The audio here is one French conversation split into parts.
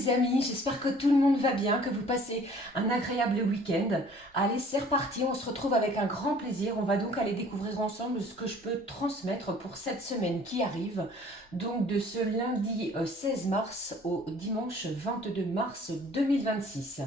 les amis, j'espère que tout le monde va bien, que vous passez un agréable week-end. Allez, c'est reparti, on se retrouve avec un grand plaisir. On va donc aller découvrir ensemble ce que je peux transmettre pour cette semaine qui arrive. Donc de ce lundi 16 mars au dimanche 22 mars 2026.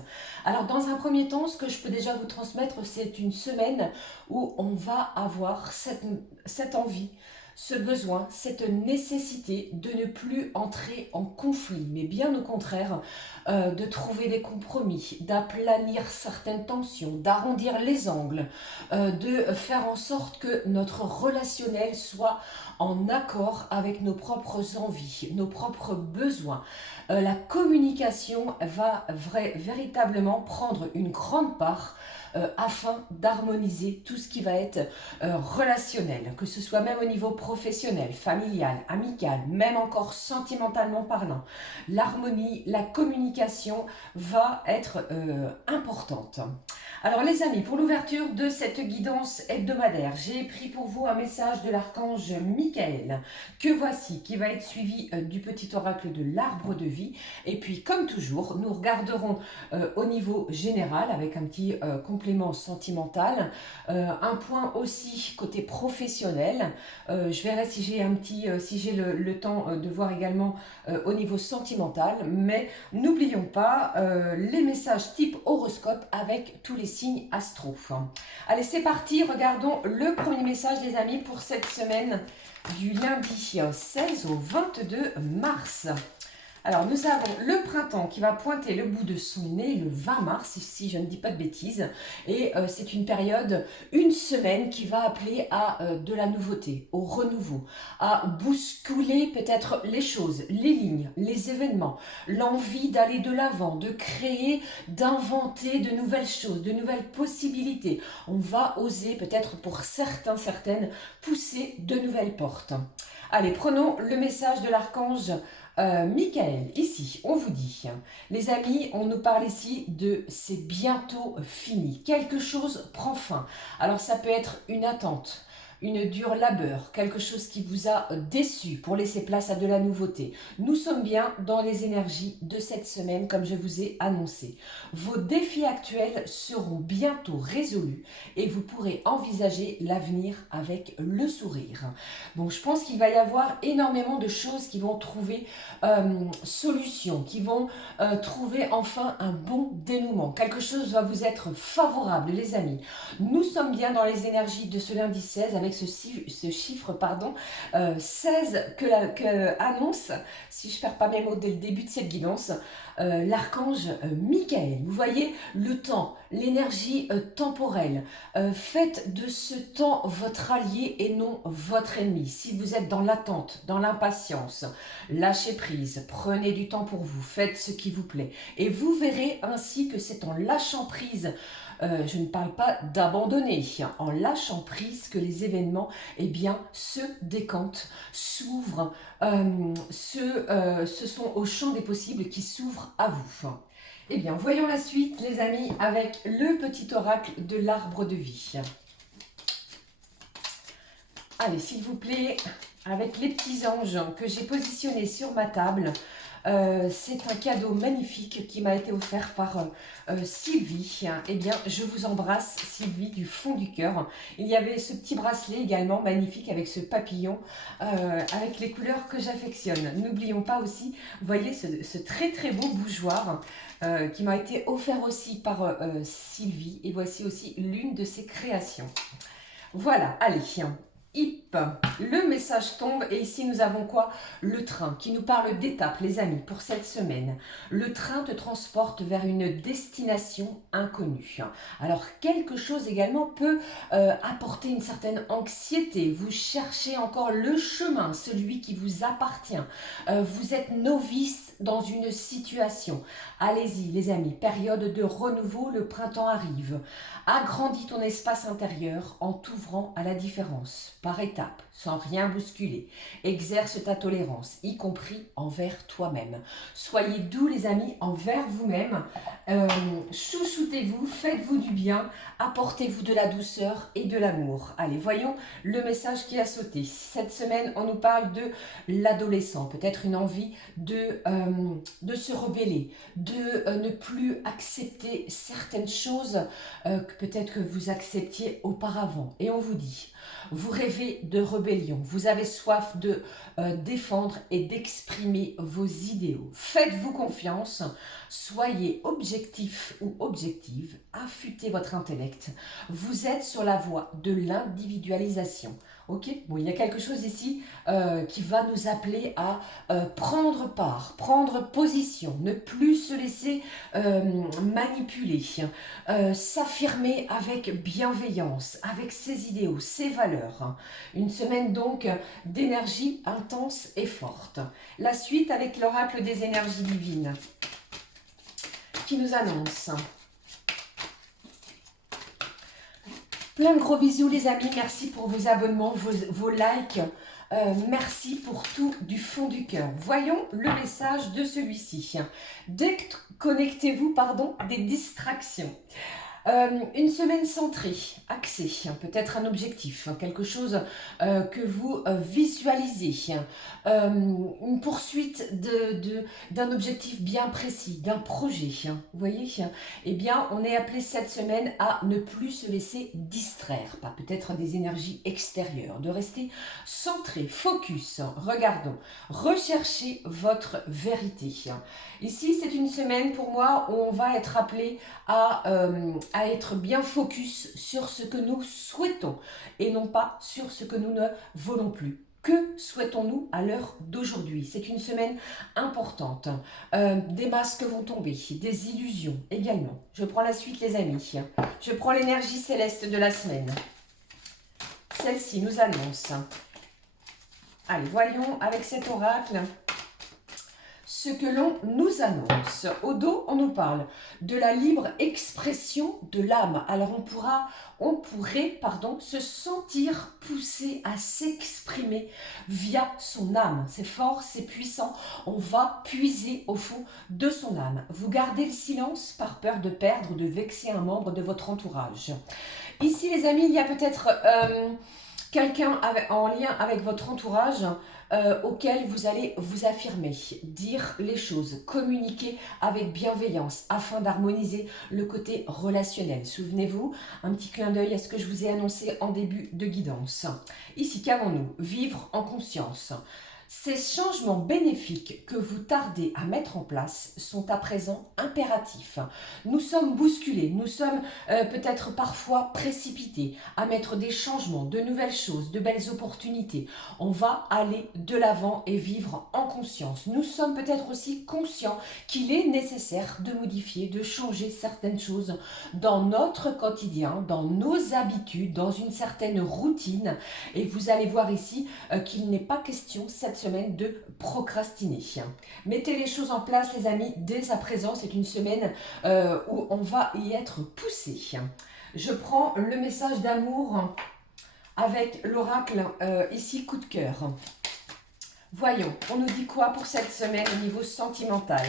Alors dans un premier temps, ce que je peux déjà vous transmettre, c'est une semaine où on va avoir cette envie, ce besoin, cette nécessité de ne plus entrer en conflit, mais bien au contraire, de trouver des compromis, d'aplanir certaines tensions, d'arrondir les angles, de faire en sorte que notre relationnel soit en accord avec nos propres envies, nos propres besoins. La communication va véritablement prendre une grande part afin d'harmoniser tout ce qui va être relationnel, que ce soit même au niveau professionnel, familial, amical, même encore sentimentalement parlant. L'harmonie, la communication va être importante. Alors les amis, pour l'ouverture de cette guidance hebdomadaire, j'ai pris pour vous un message de l'archange Michael, que voici, qui va être suivi du petit oracle de l'arbre de vie. Et puis comme toujours, nous regarderons au niveau général avec un petit complément sentimental, un point aussi côté professionnel. Je verrai si j'ai si j'ai le temps de voir également au niveau sentimental, mais n'oublions pas les messages type horoscope avec tous les signes astro. Allez, c'est parti, regardons le premier message les amis pour cette semaine du lundi 16 au 22 mars. Alors, nous avons le printemps qui va pointer le bout de son nez le 20 mars, si je ne dis pas de bêtises. Et c'est une période, une semaine qui va appeler à de la nouveauté, au renouveau, à bousculer peut-être les choses, les lignes, les événements, l'envie d'aller de l'avant, de créer, d'inventer de nouvelles choses, de nouvelles possibilités. On va oser peut-être pour certains, certaines, pousser de nouvelles portes. Allez, prenons le message de l'archange Michael, ici, on vous dit, les amis, on nous parle ici de c'est bientôt fini. Quelque chose prend fin. Alors ça peut être une attente, une dure labeur, quelque chose qui vous a déçu pour laisser place à de la nouveauté. Nous sommes bien dans les énergies de cette semaine, comme je vous ai annoncé. Vos défis actuels seront bientôt résolus et vous pourrez envisager l'avenir avec le sourire. Bon, je pense qu'il va y avoir énormément de choses qui vont trouver solution, qui vont trouver enfin un bon dénouement. Quelque chose va vous être favorable, les amis. Nous sommes bien dans les énergies de ce lundi 16 avec ce chiffre, 16 que annonce, si je ne perds pas mes mots dès le début de cette guidance, l'archange Michael. Vous voyez le temps, l'énergie temporelle. Faites de ce temps votre allié et non votre ennemi. Si vous êtes dans l'attente, dans l'impatience, lâchez prise, prenez du temps pour vous, faites ce qui vous plaît. Et vous verrez ainsi que c'est en lâchant prise, je ne parle pas d'abandonner, en lâchant prise que les événements se décantent, s'ouvrent, ce sont au champ des possibles qui s'ouvrent à vous. Eh bien, voyons la suite, les amis, avec le petit oracle de l'arbre de vie. Allez, s'il vous plaît, avec les petits anges que j'ai positionnés sur ma table, c'est un cadeau magnifique qui m'a été offert par Sylvie. Eh bien, je vous embrasse, Sylvie, du fond du cœur. Il y avait ce petit bracelet également magnifique avec ce papillon, avec les couleurs que j'affectionne. N'oublions pas aussi, vous voyez, ce très très beau bougeoir qui m'a été offert aussi par Sylvie. Et voici aussi l'une de ses créations. Voilà, allez. Hip, le message tombe et ici nous avons quoi? Le train qui nous parle d'étapes les amis pour cette semaine. Le train te transporte vers une destination inconnue. Alors quelque chose également peut apporter une certaine anxiété. Vous cherchez encore le chemin, celui qui vous appartient. Vous êtes novice dans une situation. Allez-y les amis, période de renouveau, le printemps arrive. Agrandis ton espace intérieur en t'ouvrant à la différence. par étapes, sans rien bousculer. Exerce ta tolérance, y compris envers toi-même. Soyez doux les amis envers vous-même. Chouchoutez-vous, faites-vous du bien, apportez-vous de la douceur et de l'amour. Allez, voyons le message qui a sauté. Cette semaine, on nous parle de l'adolescent, peut-être une envie de se rebeller, de ne plus accepter certaines choses que peut-être que vous acceptiez auparavant. Et on vous dit, vous rêvez de rébellion, vous avez soif de défendre et d'exprimer vos idéaux. Faites-vous confiance, soyez objectif ou objective, affûtez votre intellect. Vous êtes sur la voie de l'individualisation. Ok, bon, il y a quelque chose ici qui va nous appeler à prendre part, prendre position, ne plus se laisser manipuler, s'affirmer avec bienveillance, avec ses idéaux, ses valeurs. Une semaine donc d'énergie intense et forte. La suite avec l'oracle des énergies divines qui nous annonce. Plein de gros bisous les amis, merci pour vos abonnements, vos likes, merci pour tout du fond du cœur. Voyons le message de celui-ci. Déconnectez-vous des distractions. Une semaine centrée, axée, peut-être un objectif, quelque chose que vous visualisez, une poursuite d'un objectif bien précis, d'un projet, vous voyez, eh bien on est appelé cette semaine à ne plus se laisser distraire, pas peut-être des énergies extérieures, de rester centré, focus, regardons, recherchez votre vérité. Ici c'est une semaine pour moi où on va être appelé à être bien focus sur ce que nous souhaitons et non pas sur ce que nous ne voulons plus. Que souhaitons-nous à l'heure d'aujourd'hui? C'est une semaine importante. Des masques vont tomber, des illusions également. Je prends la suite les amis. Je prends l'énergie céleste de la semaine. Celle-ci nous annonce. Allez, voyons avec cet oracle ce que l'on nous annonce. Au dos, on nous parle de la libre expression de l'âme. Alors on pourrait se sentir poussé à s'exprimer via son âme. C'est fort, c'est puissant. On va puiser au fond de son âme. Vous gardez le silence par peur de perdre ou de vexer un membre de votre entourage. Ici, les amis, il y a peut-être quelqu'un en lien avec votre entourage auquel vous allez vous affirmer, dire les choses, communiquer avec bienveillance afin d'harmoniser le côté relationnel. Souvenez-vous, un petit clin d'œil à ce que je vous ai annoncé en début de guidance. Ici, qu'avons-nous? Vivre en conscience. Ces changements bénéfiques que vous tardez à mettre en place sont à présent impératifs. Nous sommes bousculés, nous sommes peut-être parfois précipités à mettre des changements, de nouvelles choses, de belles opportunités. On va aller de l'avant et vivre en conscience. Nous sommes peut-être aussi conscients qu'il est nécessaire de modifier, de changer certaines choses dans notre quotidien, dans nos habitudes, dans une certaine routine. Et vous allez voir ici qu'il n'est pas question cette semaine de procrastiner. Mettez les choses en place les amis dès à présent, c'est une semaine où on va y être poussé. Je prends le message d'amour avec l'oracle ici coup de cœur. Voyons, on nous dit quoi pour cette semaine au niveau sentimental?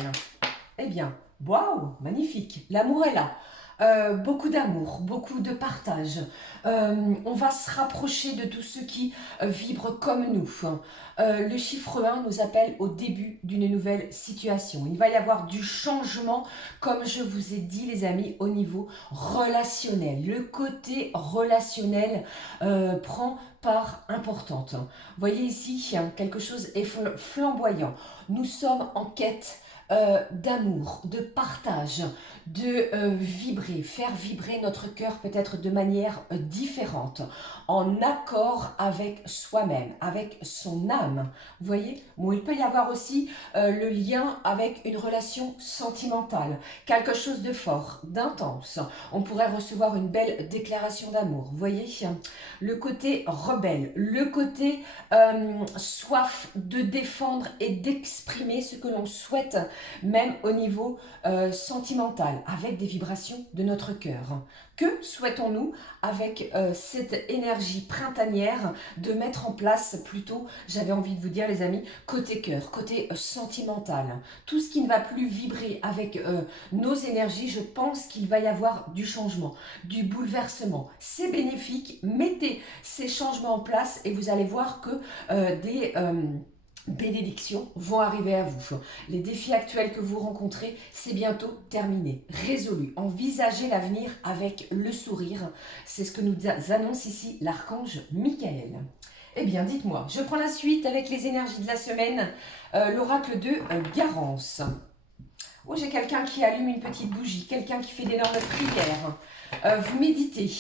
Eh bien, waouh, magnifique, l'amour est là. Beaucoup d'amour, beaucoup de partage. On va se rapprocher de tous ceux qui vibrent comme nous. Le chiffre 1 nous appelle au début d'une nouvelle situation. Il va y avoir du changement, comme je vous ai dit les amis, au niveau relationnel. Le côté relationnel prend part importante. Vous voyez ici, quelque chose est flamboyant. Nous sommes en quête d'amour, de partage, de vibrer, faire vibrer notre cœur peut-être de manière différente, en accord avec soi-même, avec son âme. Vous voyez? Bon, il peut y avoir aussi le lien avec une relation sentimentale, quelque chose de fort, d'intense. On pourrait recevoir une belle déclaration d'amour. Vous voyez? Le côté rebelle, le côté soif de défendre et d'exprimer ce que l'on souhaite même au niveau sentimental, avec des vibrations de notre cœur. Que souhaitons-nous avec cette énergie printanière de mettre en place plutôt, j'avais envie de vous dire les amis, côté cœur, côté sentimental. Tout ce qui ne va plus vibrer avec nos énergies, je pense qu'il va y avoir du changement, du bouleversement. C'est bénéfique, mettez ces changements en place et vous allez voir que des bénédictions vont arriver à vous. Les défis actuels que vous rencontrez, c'est bientôt terminé, résolu. Envisagez l'avenir avec le sourire. C'est ce que nous annonce ici l'archange Michael. Eh bien, dites-moi, je prends la suite avec les énergies de la semaine, l'oracle de Garance. Oh, j'ai quelqu'un qui allume une petite bougie, quelqu'un qui fait d'énormes prières. Vous méditez.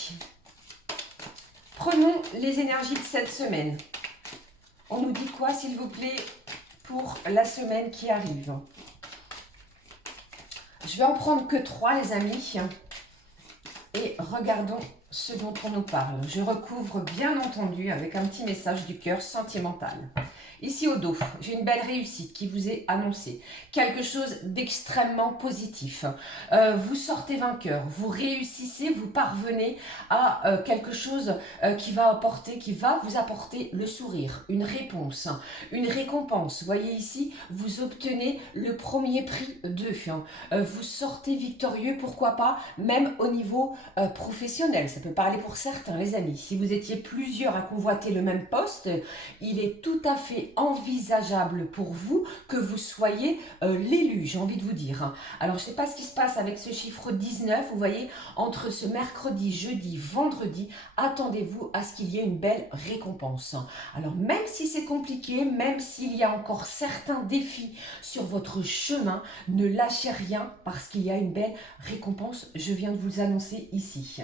Prenons les énergies de cette semaine. On nous dit quoi, s'il vous plaît, pour la semaine qui arrive? Je vais en prendre que 3, les amis. Et regardons ce dont on nous parle. Je recouvre, bien entendu, avec un petit message du cœur sentimental. Ici au dos, j'ai une belle réussite qui vous est annoncée. Quelque chose d'extrêmement positif. Vous sortez vainqueur, vous réussissez, vous parvenez à quelque chose qui va vous apporter le sourire, une réponse, une récompense. Vous voyez ici, vous obtenez le premier prix d'eux. Vous sortez victorieux, pourquoi pas, même au niveau professionnel. Ça peut parler pour certains, les amis. Si vous étiez plusieurs à convoiter le même poste, il est tout à fait envisageable pour vous que vous soyez l'élu, j'ai envie de vous dire. Alors, je ne sais pas ce qui se passe avec ce chiffre 19. Vous voyez, entre ce mercredi, jeudi, vendredi, attendez-vous à ce qu'il y ait une belle récompense. Alors, même si c'est compliqué, même s'il y a encore certains défis sur votre chemin, ne lâchez rien parce qu'il y a une belle récompense. Je viens de vous annoncer ici.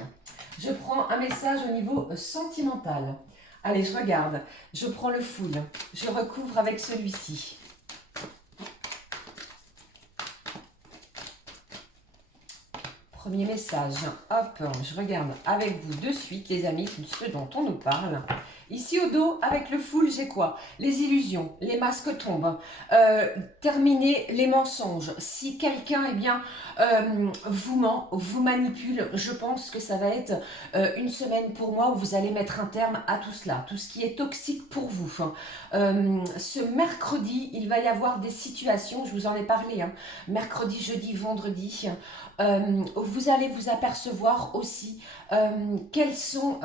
Je prends un message au niveau sentimental. Allez, je regarde. Je prends le full. Je recouvre avec celui-ci. Premier message. Hop, je regarde avec vous de suite, les amis, ce dont on nous parle. Ici au dos, avec le full, j'ai quoi? Les illusions, les masques tombent, terminer les mensonges. Si quelqu'un, eh bien, vous ment, vous manipule, je pense que ça va être une semaine pour moi où vous allez mettre un terme à tout cela, tout ce qui est toxique pour vous. Ce mercredi, il va y avoir des situations, je vous en ai parlé, hein, mercredi, jeudi, vendredi, vous allez vous apercevoir aussi quelles sont...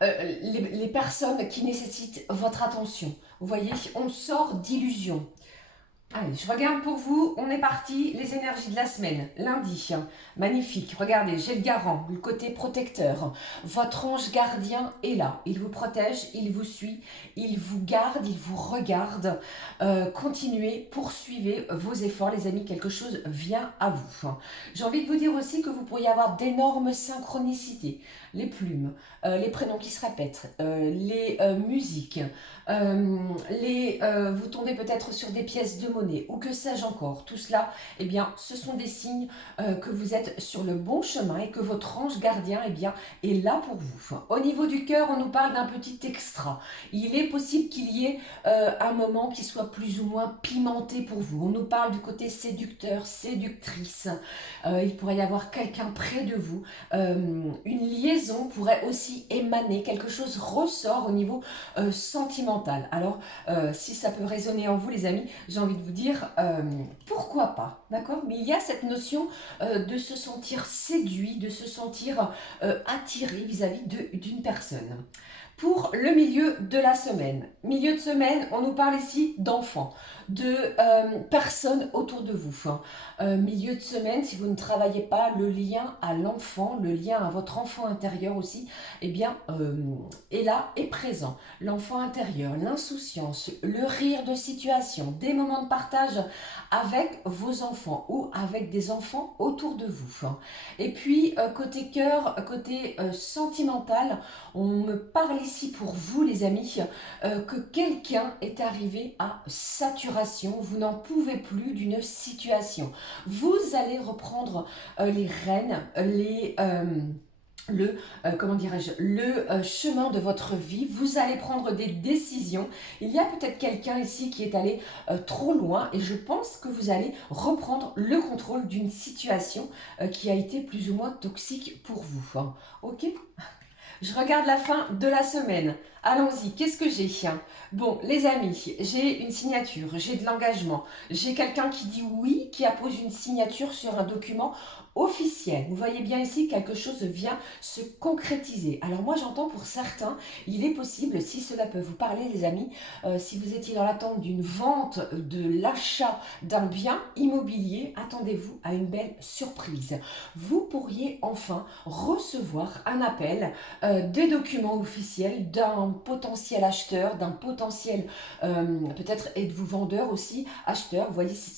les personnes qui nécessitent votre attention. Vous voyez, on sort d'illusions. Allez, je regarde pour vous, on est parti, les énergies de la semaine, lundi, magnifique, regardez, j'ai le garant, le côté protecteur, votre ange gardien est là, il vous protège, il vous suit, il vous garde, il vous regarde, continuez, poursuivez vos efforts les amis, quelque chose vient à vous. J'ai envie de vous dire aussi que vous pourriez avoir d'énormes synchronicités, les plumes, les prénoms qui se répètent, les musiques, vous tombez peut-être sur des pièces de monnaie ou que sais-je encore. Tout cela, eh bien, ce sont des signes que vous êtes sur le bon chemin et que votre ange gardien, eh bien, est là pour vous. Au niveau du cœur, on nous parle d'un petit extra. Il est possible qu'il y ait un moment qui soit plus ou moins pimenté pour vous. On nous parle du côté séducteur, séductrice. Il pourrait y avoir quelqu'un près de vous. Une liaison pourrait aussi émaner. Quelque chose ressort au niveau sentimental. Alors, si ça peut résonner en vous, les amis, j'ai envie de vous dire, pourquoi pas, d'accord? Mais il y a cette notion de se sentir séduit, de se sentir attiré vis-à-vis d'une personne. Pour le milieu de la semaine. Milieu de semaine, on nous parle ici d'enfants, de personnes autour de vous. Milieu de semaine, si vous ne travaillez pas, le lien à l'enfant, le lien à votre enfant intérieur aussi, eh bien, est là, est présent. L'enfant intérieur, l'insouciance, le rire de situation, des moments de partage avec vos enfants ou avec des enfants autour de vous. Et puis, côté cœur, côté sentimental, on me parle ici pour vous, les amis, que quelqu'un est arrivé à saturation. Vous n'en pouvez plus d'une situation. Vous allez reprendre les rênes, comment dirais-je, le chemin de votre vie. Vous allez prendre des décisions. Il y a peut-être quelqu'un ici qui est allé trop loin et je pense que vous allez reprendre le contrôle d'une situation qui a été plus ou moins toxique pour vous, hein. Ok? Je regarde la fin de la semaine. Allons-y, qu'est-ce que j'ai? Bon, les amis, j'ai une signature, j'ai de l'engagement, j'ai quelqu'un qui dit oui, qui appose une signature sur un document officiel. Vous voyez bien ici, quelque chose vient se concrétiser. Alors moi, j'entends pour certains, il est possible, si cela peut vous parler, les amis, si vous étiez dans l'attente d'une vente, de l'achat d'un bien immobilier, attendez-vous à une belle surprise. Vous pourriez enfin recevoir un appel, des documents officiels d'un potentiel acheteur, d'un potentiel, peut-être êtes-vous vendeur aussi, acheteur, vous voyez si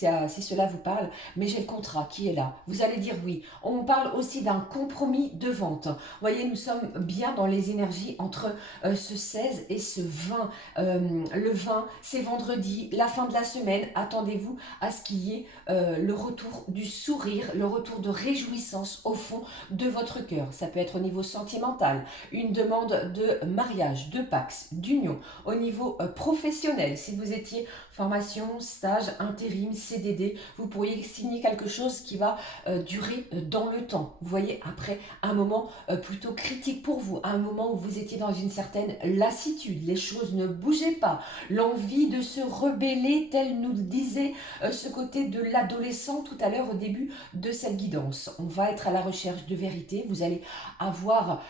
cela vous parle, mais j'ai le contrat qui est là. Vous allez dire oui. On parle aussi d'un compromis de vente. Vous voyez, nous sommes bien dans les énergies entre ce 16 et ce 20. Le 20, c'est vendredi, la fin de la semaine. Attendez-vous à ce qu'il y ait le retour du sourire, le retour de réjouissance au fond de votre cœur. Ça peut être au niveau sentimental, une demande de mariage, de pax, d'union, au niveau professionnel. Si vous étiez formation, stage, intérim, CDD, vous pourriez signer quelque chose qui va durer dans le temps. Vous voyez, après un moment plutôt critique pour vous, un moment où vous étiez dans une certaine lassitude, les choses ne bougeaient pas, l'envie de se rebeller, tel nous le disait ce côté de l'adolescent tout à l'heure au début de cette guidance. On va être à la recherche de vérité, vous allez avoir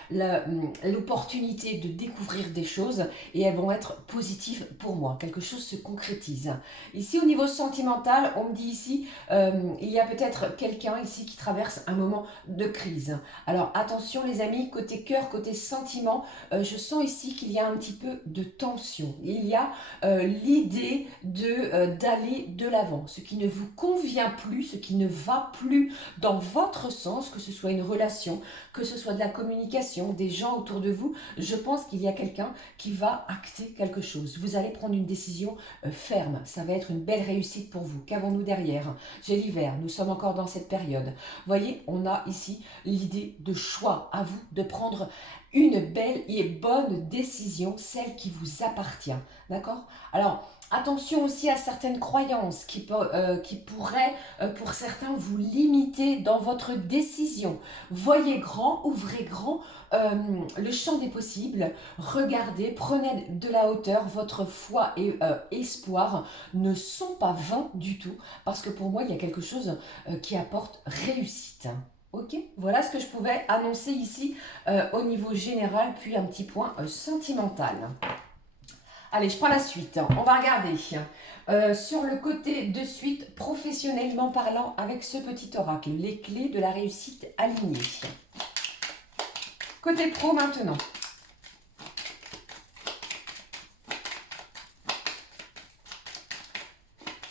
l'opportunité de découvrir des choses et elles vont être positives pour moi. Quelque chose se concrétise. Ici, au niveau sentimental, on me dit ici, il y a peut-être quelqu'un ici qui traverse un moment de crise. Alors attention les amis, côté cœur, côté sentiment, je sens ici qu'il y a un petit peu de tension. Il y a l'idée d'aller de l'avant. Ce qui ne vous convient plus, ce qui ne va plus dans votre sens, que ce soit une relation, que ce soit de la communication, des gens autour de vous, je pense qu'il y a quelqu'un qui va acter quelque chose. Vous allez prendre une décision ferme. Ça va être une belle réussite pour vous. Qu'avons-nous derrière? J'ai l'hiver, nous sommes encore dans cette période. Voyez, on a ici l'idée de choix. À vous de prendre une belle et bonne décision, celle qui vous appartient. D'accord? Alors, attention aussi à certaines croyances qui pourraient, pour certains, vous limiter dans votre décision. Voyez grand, ouvrez grand le champ des possibles. Regardez, prenez de la hauteur. Votre foi et espoir ne sont pas vains du tout. Parce que pour moi, il y a quelque chose qui apporte réussite. Ok, voilà ce que je pouvais annoncer ici au niveau général, puis un petit point sentimental. Allez, je prends la suite. On va regarder sur le côté de suite, professionnellement parlant, avec ce petit oracle, les clés de la réussite alignées. Côté pro maintenant.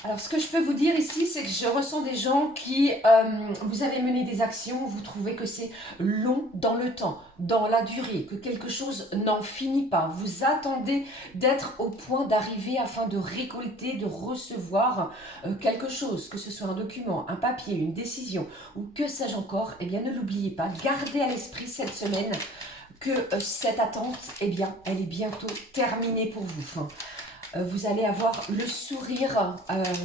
Alors, ce que je peux vous dire ici, c'est que je ressens des gens qui, vous avez mené des actions, vous trouvez que c'est long dans le temps, dans la durée, que quelque chose n'en finit pas. Vous attendez d'être au point d'arriver afin de récolter, de recevoir quelque chose, que ce soit un document, un papier, une décision ou que sais-je encore. Eh bien, ne l'oubliez pas, gardez à l'esprit cette semaine que cette attente, eh bien, elle est bientôt terminée pour vous. Vous allez avoir le sourire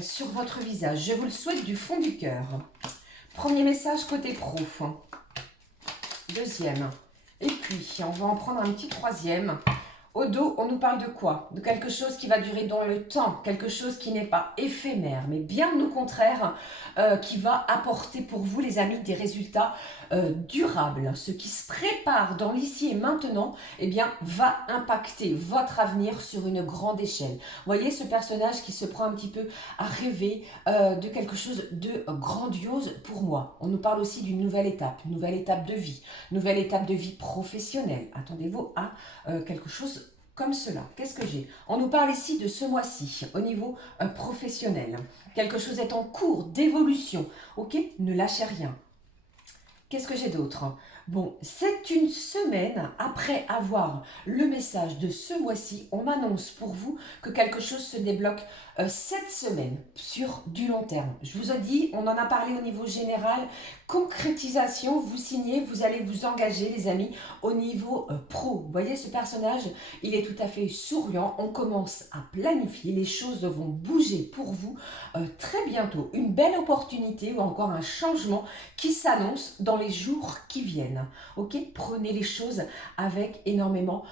sur votre visage. Je vous le souhaite du fond du cœur. Premier message côté pro. Deuxième. Et puis, on va en prendre un petit troisième. Au dos, on nous parle de quoi? De quelque chose qui va durer dans le temps, quelque chose qui n'est pas éphémère, mais bien au contraire, qui va apporter pour vous, les amis, des résultats durables. Ce qui se prépare dans l'ici et maintenant, eh bien, va impacter votre avenir sur une grande échelle. Voyez ce personnage qui se prend un petit peu à rêver de quelque chose de grandiose pour moi. On nous parle aussi d'une nouvelle étape de vie, nouvelle étape de vie professionnelle. Attendez-vous à quelque chose comme cela. Qu'est-ce que j'ai? On nous parle ici de ce mois-ci, au niveau professionnel. Quelque chose est en cours d'évolution. Ok? Ne lâchez rien. Qu'est-ce que j'ai d'autre? Bon, c'est une semaine après avoir le message de ce mois-ci. On m'annonce pour vous que quelque chose se débloque cette semaine sur du long terme. Je vous ai dit, on en a parlé au niveau général. Concrétisation, vous signez, vous allez vous engager, les amis, au niveau pro. Vous voyez, ce personnage, il est tout à fait souriant. On commence à planifier. Les choses vont bouger pour vous très bientôt. Une belle opportunité ou encore un changement qui s'annonce dans les jours qui viennent. Ok, prenez les choses avec énormément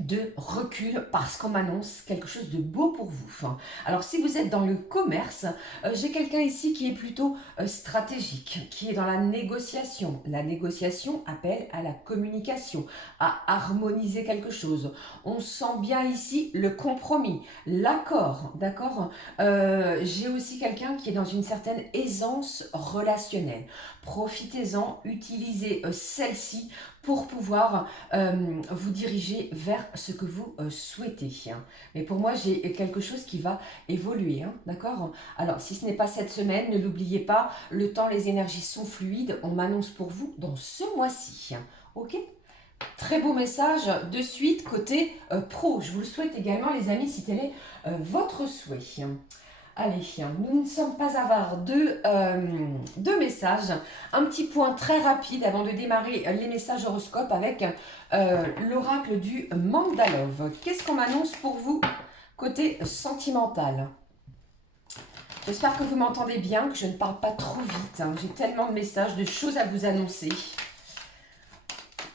de recul parce qu'on m'annonce quelque chose de beau pour vous. Alors si vous êtes dans le commerce, j'ai quelqu'un ici qui est plutôt stratégique, qui est dans la négociation. La négociation appelle à la communication, à harmoniser quelque chose. On sent bien ici le compromis, l'accord, d'accord. J'ai aussi quelqu'un qui est dans une certaine aisance relationnelle. Profitez-en, utilisez celle-ci pour pouvoir vous diriger vers ce que vous souhaitez. Mais pour moi, j'ai quelque chose qui va évoluer, d'accord. Alors, si ce n'est pas cette semaine, ne l'oubliez pas, le temps, les énergies sont fluides. On m'annonce pour vous dans ce mois-ci, ok. Très beau message de suite côté pro. Je vous le souhaite également, les amis, si tel est votre souhait. Allez, nous ne sommes pas avares de messages. Un petit point très rapide avant de démarrer les messages horoscopes avec l'oracle du Mandalove. Qu'est-ce qu'on m'annonce pour vous côté sentimental? J'espère que vous m'entendez bien, que je ne parle pas trop vite. J'ai tellement de messages, de choses à vous annoncer.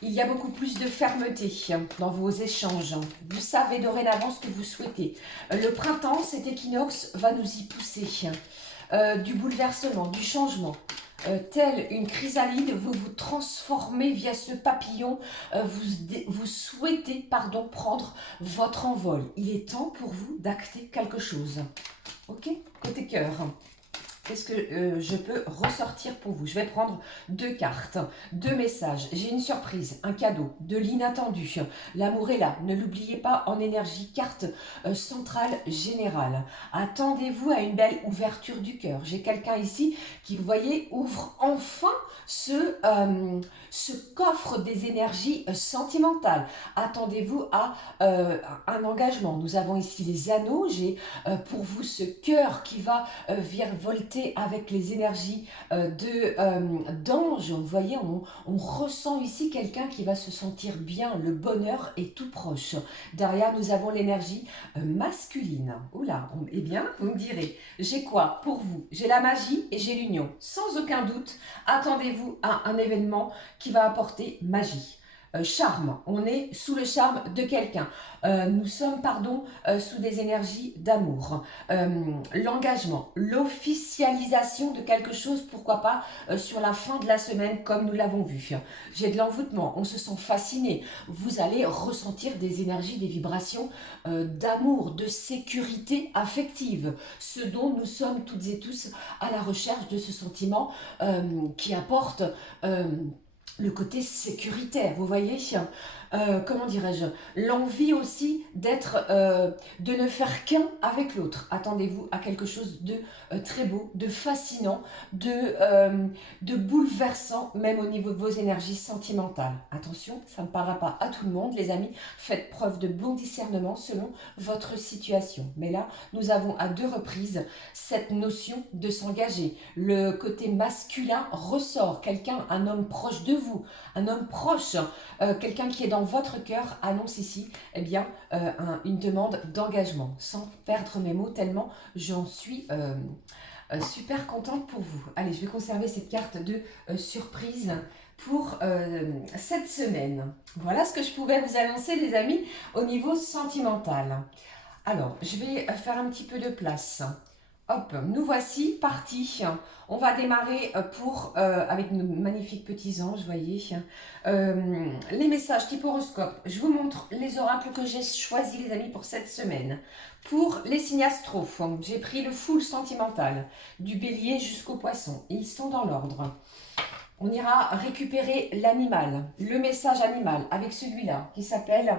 Il y a beaucoup plus de fermeté dans vos échanges. Vous savez dorénavant ce que vous souhaitez. Le printemps, cet équinoxe va nous y pousser. Du bouleversement, du changement. Telle une chrysalide, vous vous transformez via ce papillon. Vous souhaitez prendre votre envol. Il est temps pour vous d'acter quelque chose. Ok? Côté cœur. Qu'est-ce que je peux ressortir pour vous? Je vais prendre 2 cartes, 2 messages. J'ai une surprise, un cadeau, de l'inattendu. L'amour est là. Ne l'oubliez pas en énergie. Carte centrale générale. Attendez-vous à une belle ouverture du cœur. J'ai quelqu'un ici qui, vous voyez, ouvre enfin ce coffre des énergies sentimentales. Attendez-vous à un engagement. Nous avons ici les anneaux. J'ai pour vous ce cœur qui va virevolter avec les énergies d'ange. Vous voyez, on ressent ici quelqu'un qui va se sentir bien. Le bonheur est tout proche. Derrière, nous avons l'énergie masculine. Oula, eh bien, vous me direz, j'ai quoi pour vous? J'ai la magie et j'ai l'union. Sans aucun doute, attendez-vous à un événement qui va apporter magie. Charme, on est sous le charme de quelqu'un. Nous sommes, sous des énergies d'amour. L'engagement, l'officialisation de quelque chose, pourquoi pas, sur la fin de la semaine, comme nous l'avons vu. J'ai de l'envoûtement, on se sent fasciné. Vous allez ressentir des énergies, des vibrations d'amour, de sécurité affective. Ce dont nous sommes toutes et tous à la recherche de ce sentiment qui apporte... le côté sécuritaire, vous voyez, comment dirais-je, l'envie aussi d'être, de ne faire qu'un avec l'autre. Attendez-vous à quelque chose de très beau, de fascinant, de bouleversant, même au niveau de vos énergies sentimentales. Attention, ça ne parlera pas à tout le monde, les amis. Faites preuve de bon discernement selon votre situation. Mais là, nous avons à 2 reprises cette notion de s'engager. Le côté masculin ressort. Quelqu'un, un homme proche de vous, un homme proche, quelqu'un qui est dans votre cœur annonce ici une demande d'engagement. Sans perdre mes mots, tellement j'en suis super contente pour vous. Allez, je vais conserver cette carte de surprise pour cette semaine. Voilà ce que je pouvais vous annoncer, les amis, au niveau sentimental. Alors, je vais faire un petit peu de place. Hop, nous voici partis. On va démarrer avec nos magnifiques petits anges, vous voyez. Les messages type horoscope. Je vous montre les oracles que j'ai choisis, les amis, pour cette semaine. Pour les signes astro, j'ai pris le full sentimental, du bélier jusqu'au poisson. Ils sont dans l'ordre. On ira récupérer l'animal, le message animal, avec celui-là, qui s'appelle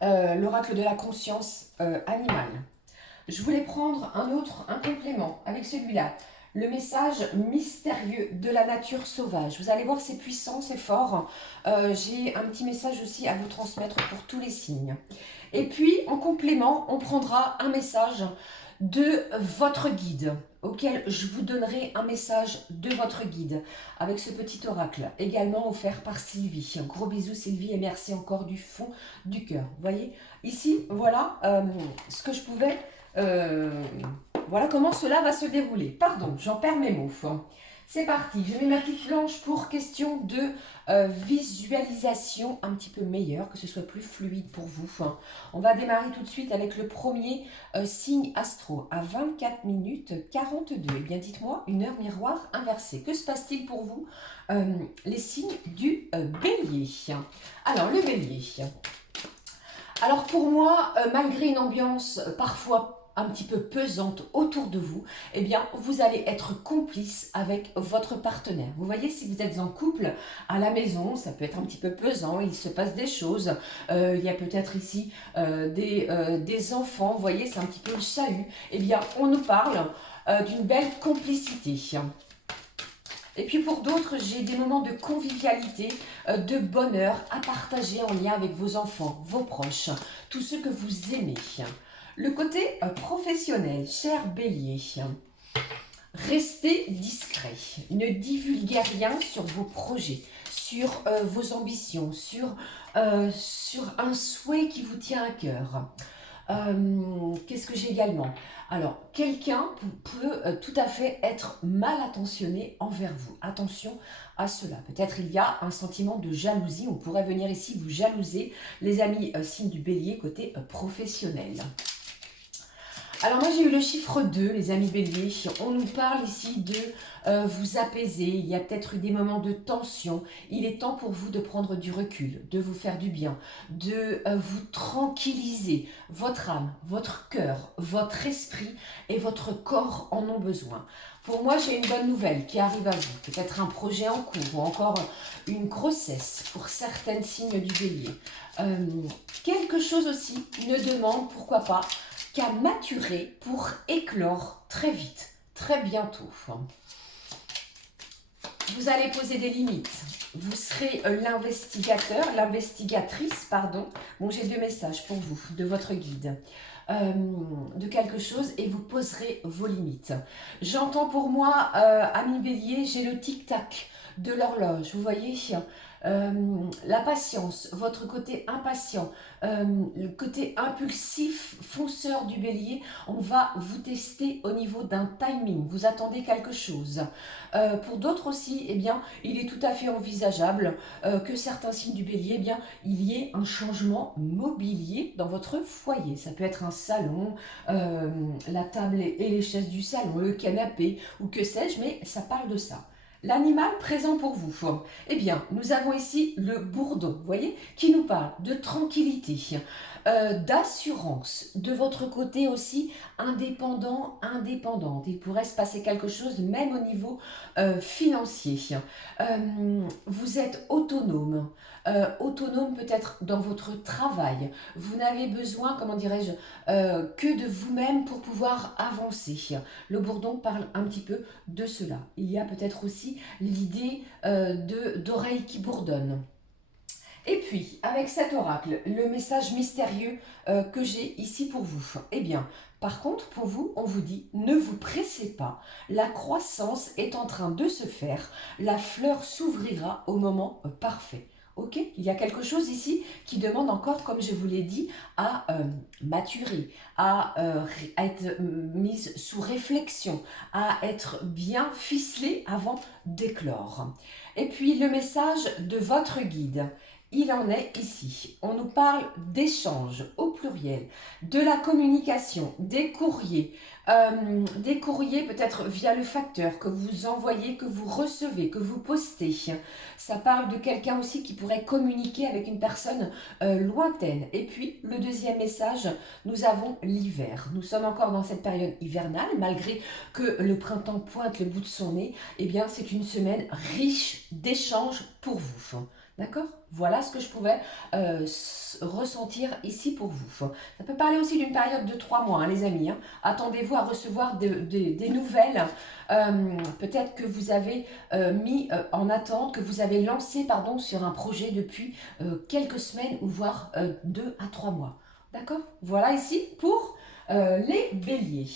l'oracle de la conscience animale. Je voulais prendre un complément avec celui-là. le message mystérieux de la nature sauvage. Vous allez voir, c'est puissant, c'est fort. J'ai un petit message aussi à vous transmettre pour tous les signes. Et puis, en complément, on prendra un message de votre guide, auquel je vous donnerai un message de votre guide, avec ce petit oracle, également offert par Sylvie. Un gros bisou Sylvie et merci encore du fond du cœur. Vous voyez, ici, voilà ce que je pouvais... voilà comment cela va se dérouler. Pardon, j'en perds mes mots. C'est parti, je mets ma petite planche pour question de visualisation un petit peu meilleure, que ce soit plus fluide pour vous. On va démarrer tout de suite avec le premier signe astro à 24 minutes 42. Eh bien, dites-moi, une heure miroir inversée. Que se passe-t-il pour vous, les signes du bélier? Alors, le bélier. Alors, pour moi, malgré une ambiance parfois un petit peu pesante autour de vous, eh bien, vous allez être complice avec votre partenaire. Vous voyez, si vous êtes en couple à la maison, ça peut être un petit peu pesant, il se passe des choses, il y a peut-être ici des enfants, vous voyez, c'est un petit peu le chahut. Eh bien, on nous parle d'une belle complicité. Et puis pour d'autres, j'ai des moments de convivialité, de bonheur à partager en lien avec vos enfants, vos proches, tous ceux que vous aimez. Le côté professionnel, cher bélier, restez discret, ne divulguez rien sur vos projets, sur vos ambitions, sur un souhait qui vous tient à cœur. Qu'est-ce que j'ai également? Alors, quelqu'un peut tout à fait être mal attentionné envers vous. Attention à cela. Peut-être il y a un sentiment de jalousie. On pourrait venir ici vous jalouser, les amis signe du bélier côté professionnel. Alors moi j'ai eu le chiffre 2, les amis béliers. On nous parle ici de vous apaiser. Il y a peut-être eu des moments de tension. Il est temps pour vous de prendre du recul, de vous faire du bien, de vous tranquilliser. Votre âme, votre cœur, votre esprit et votre corps en ont besoin. Pour moi, j'ai une bonne nouvelle qui arrive à vous. Peut-être un projet en cours ou encore une grossesse pour certains signes du bélier. Quelque chose aussi ne demande, pourquoi pas, qu'à maturer pour éclore très vite, très bientôt. Vous allez poser des limites. Vous serez l'investigateur, l'investigatrice, pardon. Bon, j'ai 2 messages pour vous, de votre guide. De quelque chose et vous poserez vos limites. J'entends pour moi, ami bélier, j'ai le tic-tac de l'horloge. Vous voyez la patience, votre côté impatient, le côté impulsif, fonceur du bélier, on va vous tester au niveau d'un timing. Vous attendez quelque chose. Pour d'autres aussi, eh bien, il est tout à fait envisageable que certains signes du bélier, eh bien, il y ait un changement mobilier dans votre foyer. Ça peut être un salon, la table et les chaises du salon, le canapé ou que sais-je, mais ça parle de ça. L'animal présent pour vous. Eh bien, nous avons ici le bourdon, vous voyez, qui nous parle de tranquillité, d'assurance. De votre côté aussi, indépendant, indépendante. Il pourrait se passer quelque chose même au niveau financier. Vous êtes autonome. Autonome peut-être dans votre travail. Vous n'avez besoin, comment dirais-je, que de vous-même pour pouvoir avancer. Le bourdon parle un petit peu de cela. Il y a peut-être aussi l'idée d'oreilles qui bourdonnent. Et puis, avec cet oracle, le message mystérieux que j'ai ici pour vous. Eh bien, par contre, pour vous, on vous dit, ne vous pressez pas. La croissance est en train de se faire. La fleur s'ouvrira au moment parfait. Ok, il y a quelque chose ici qui demande encore, comme je vous l'ai dit, à maturer, à être mise sous réflexion, à être bien ficelé avant d'éclore. Et puis le message de votre guide, il en est ici. On nous parle d'échanges au pluriel, de la communication, des courriers peut-être via le facteur que vous envoyez, que vous recevez, que vous postez. Ça parle de quelqu'un aussi qui pourrait communiquer avec une personne lointaine. Et puis, le deuxième message, nous avons l'hiver. Nous sommes encore dans cette période hivernale, malgré que le printemps pointe le bout de son nez. Eh bien, c'est une semaine riche d'échanges pour vous. D'accord? Voilà ce que je pouvais ressentir ici pour vous. Ça peut parler aussi d'une période de 3 mois, hein, les amis. Hein. Attendez-vous à recevoir des nouvelles. Peut-être que vous avez mis en attente, que vous avez lancé pardon, sur un projet depuis quelques semaines ou voire 2 à 3 mois. D'accord? Voilà ici pour les béliers.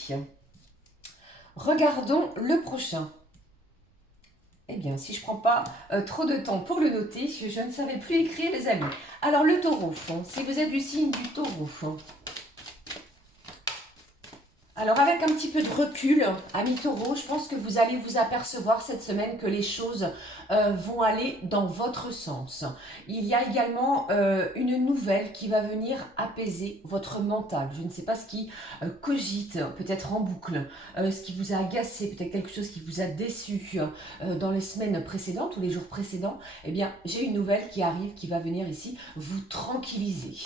Regardons le prochain. Eh bien, si je ne prends pas trop de temps pour le noter, je ne savais plus écrire, les amis. Alors, le taureau, si vous êtes du signe du taureau. Alors, avec un petit peu de recul, amis taureau, je pense que vous allez vous apercevoir cette semaine que les choses vont aller dans votre sens. Il y a également une nouvelle qui va venir apaiser votre mental. Je ne sais pas ce qui cogite, peut-être en boucle, ce qui vous a agacé, peut-être quelque chose qui vous a déçu dans les semaines précédentes ou les jours précédents. Eh bien, j'ai une nouvelle qui arrive, qui va venir ici vous tranquilliser.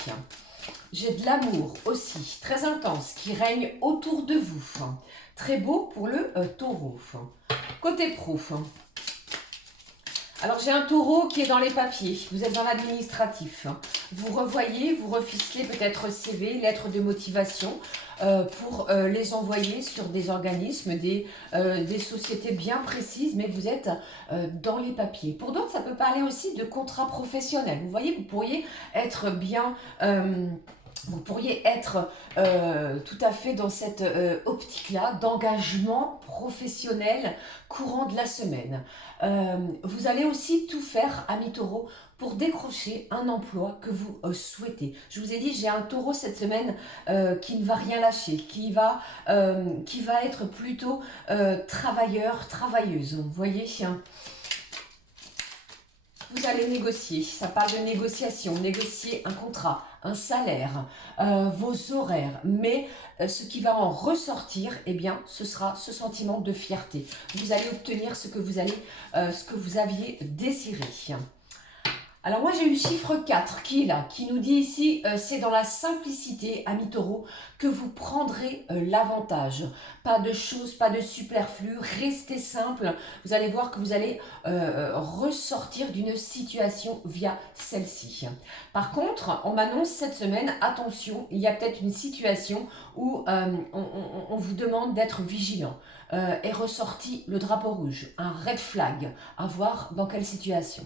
J'ai de l'amour aussi, très intense, qui règne autour de vous. Très beau pour le taureau. Côté pro. Alors, j'ai un taureau qui est dans les papiers. Vous êtes dans l'administratif. Vous revoyez, vous reficelez peut-être CV, lettres de motivation pour les envoyer sur des organismes, des sociétés bien précises, mais vous êtes dans les papiers. Pour d'autres, ça peut parler aussi de contrat professionnel. Vous voyez, vous pourriez être bien... vous pourriez être tout à fait dans cette optique-là d'engagement professionnel courant de la semaine. Vous allez aussi tout faire, amis taureaux, pour décrocher un emploi que vous souhaitez. Je vous ai dit, j'ai un taureau cette semaine qui ne va rien lâcher, qui va être plutôt travailleur, travailleuse. Vous voyez, vous allez négocier, ça parle de négociation, négocier un contrat, un salaire, vos horaires, mais ce qui va en ressortir, eh bien, ce sera ce sentiment de fierté. Vous allez obtenir ce que vous aviez désiré. Alors moi j'ai eu le chiffre 4 qui est là, qui nous dit ici, c'est dans la simplicité, amis taureaux, que vous prendrez l'avantage. Pas de choses, pas de superflu, restez simple. Vous allez voir que vous allez ressortir d'une situation via celle-ci. Par contre, on m'annonce cette semaine, attention, il y a peut-être une situation où on vous demande d'être vigilant. Est ressorti le drapeau rouge, un red flag, à voir dans quelle situation.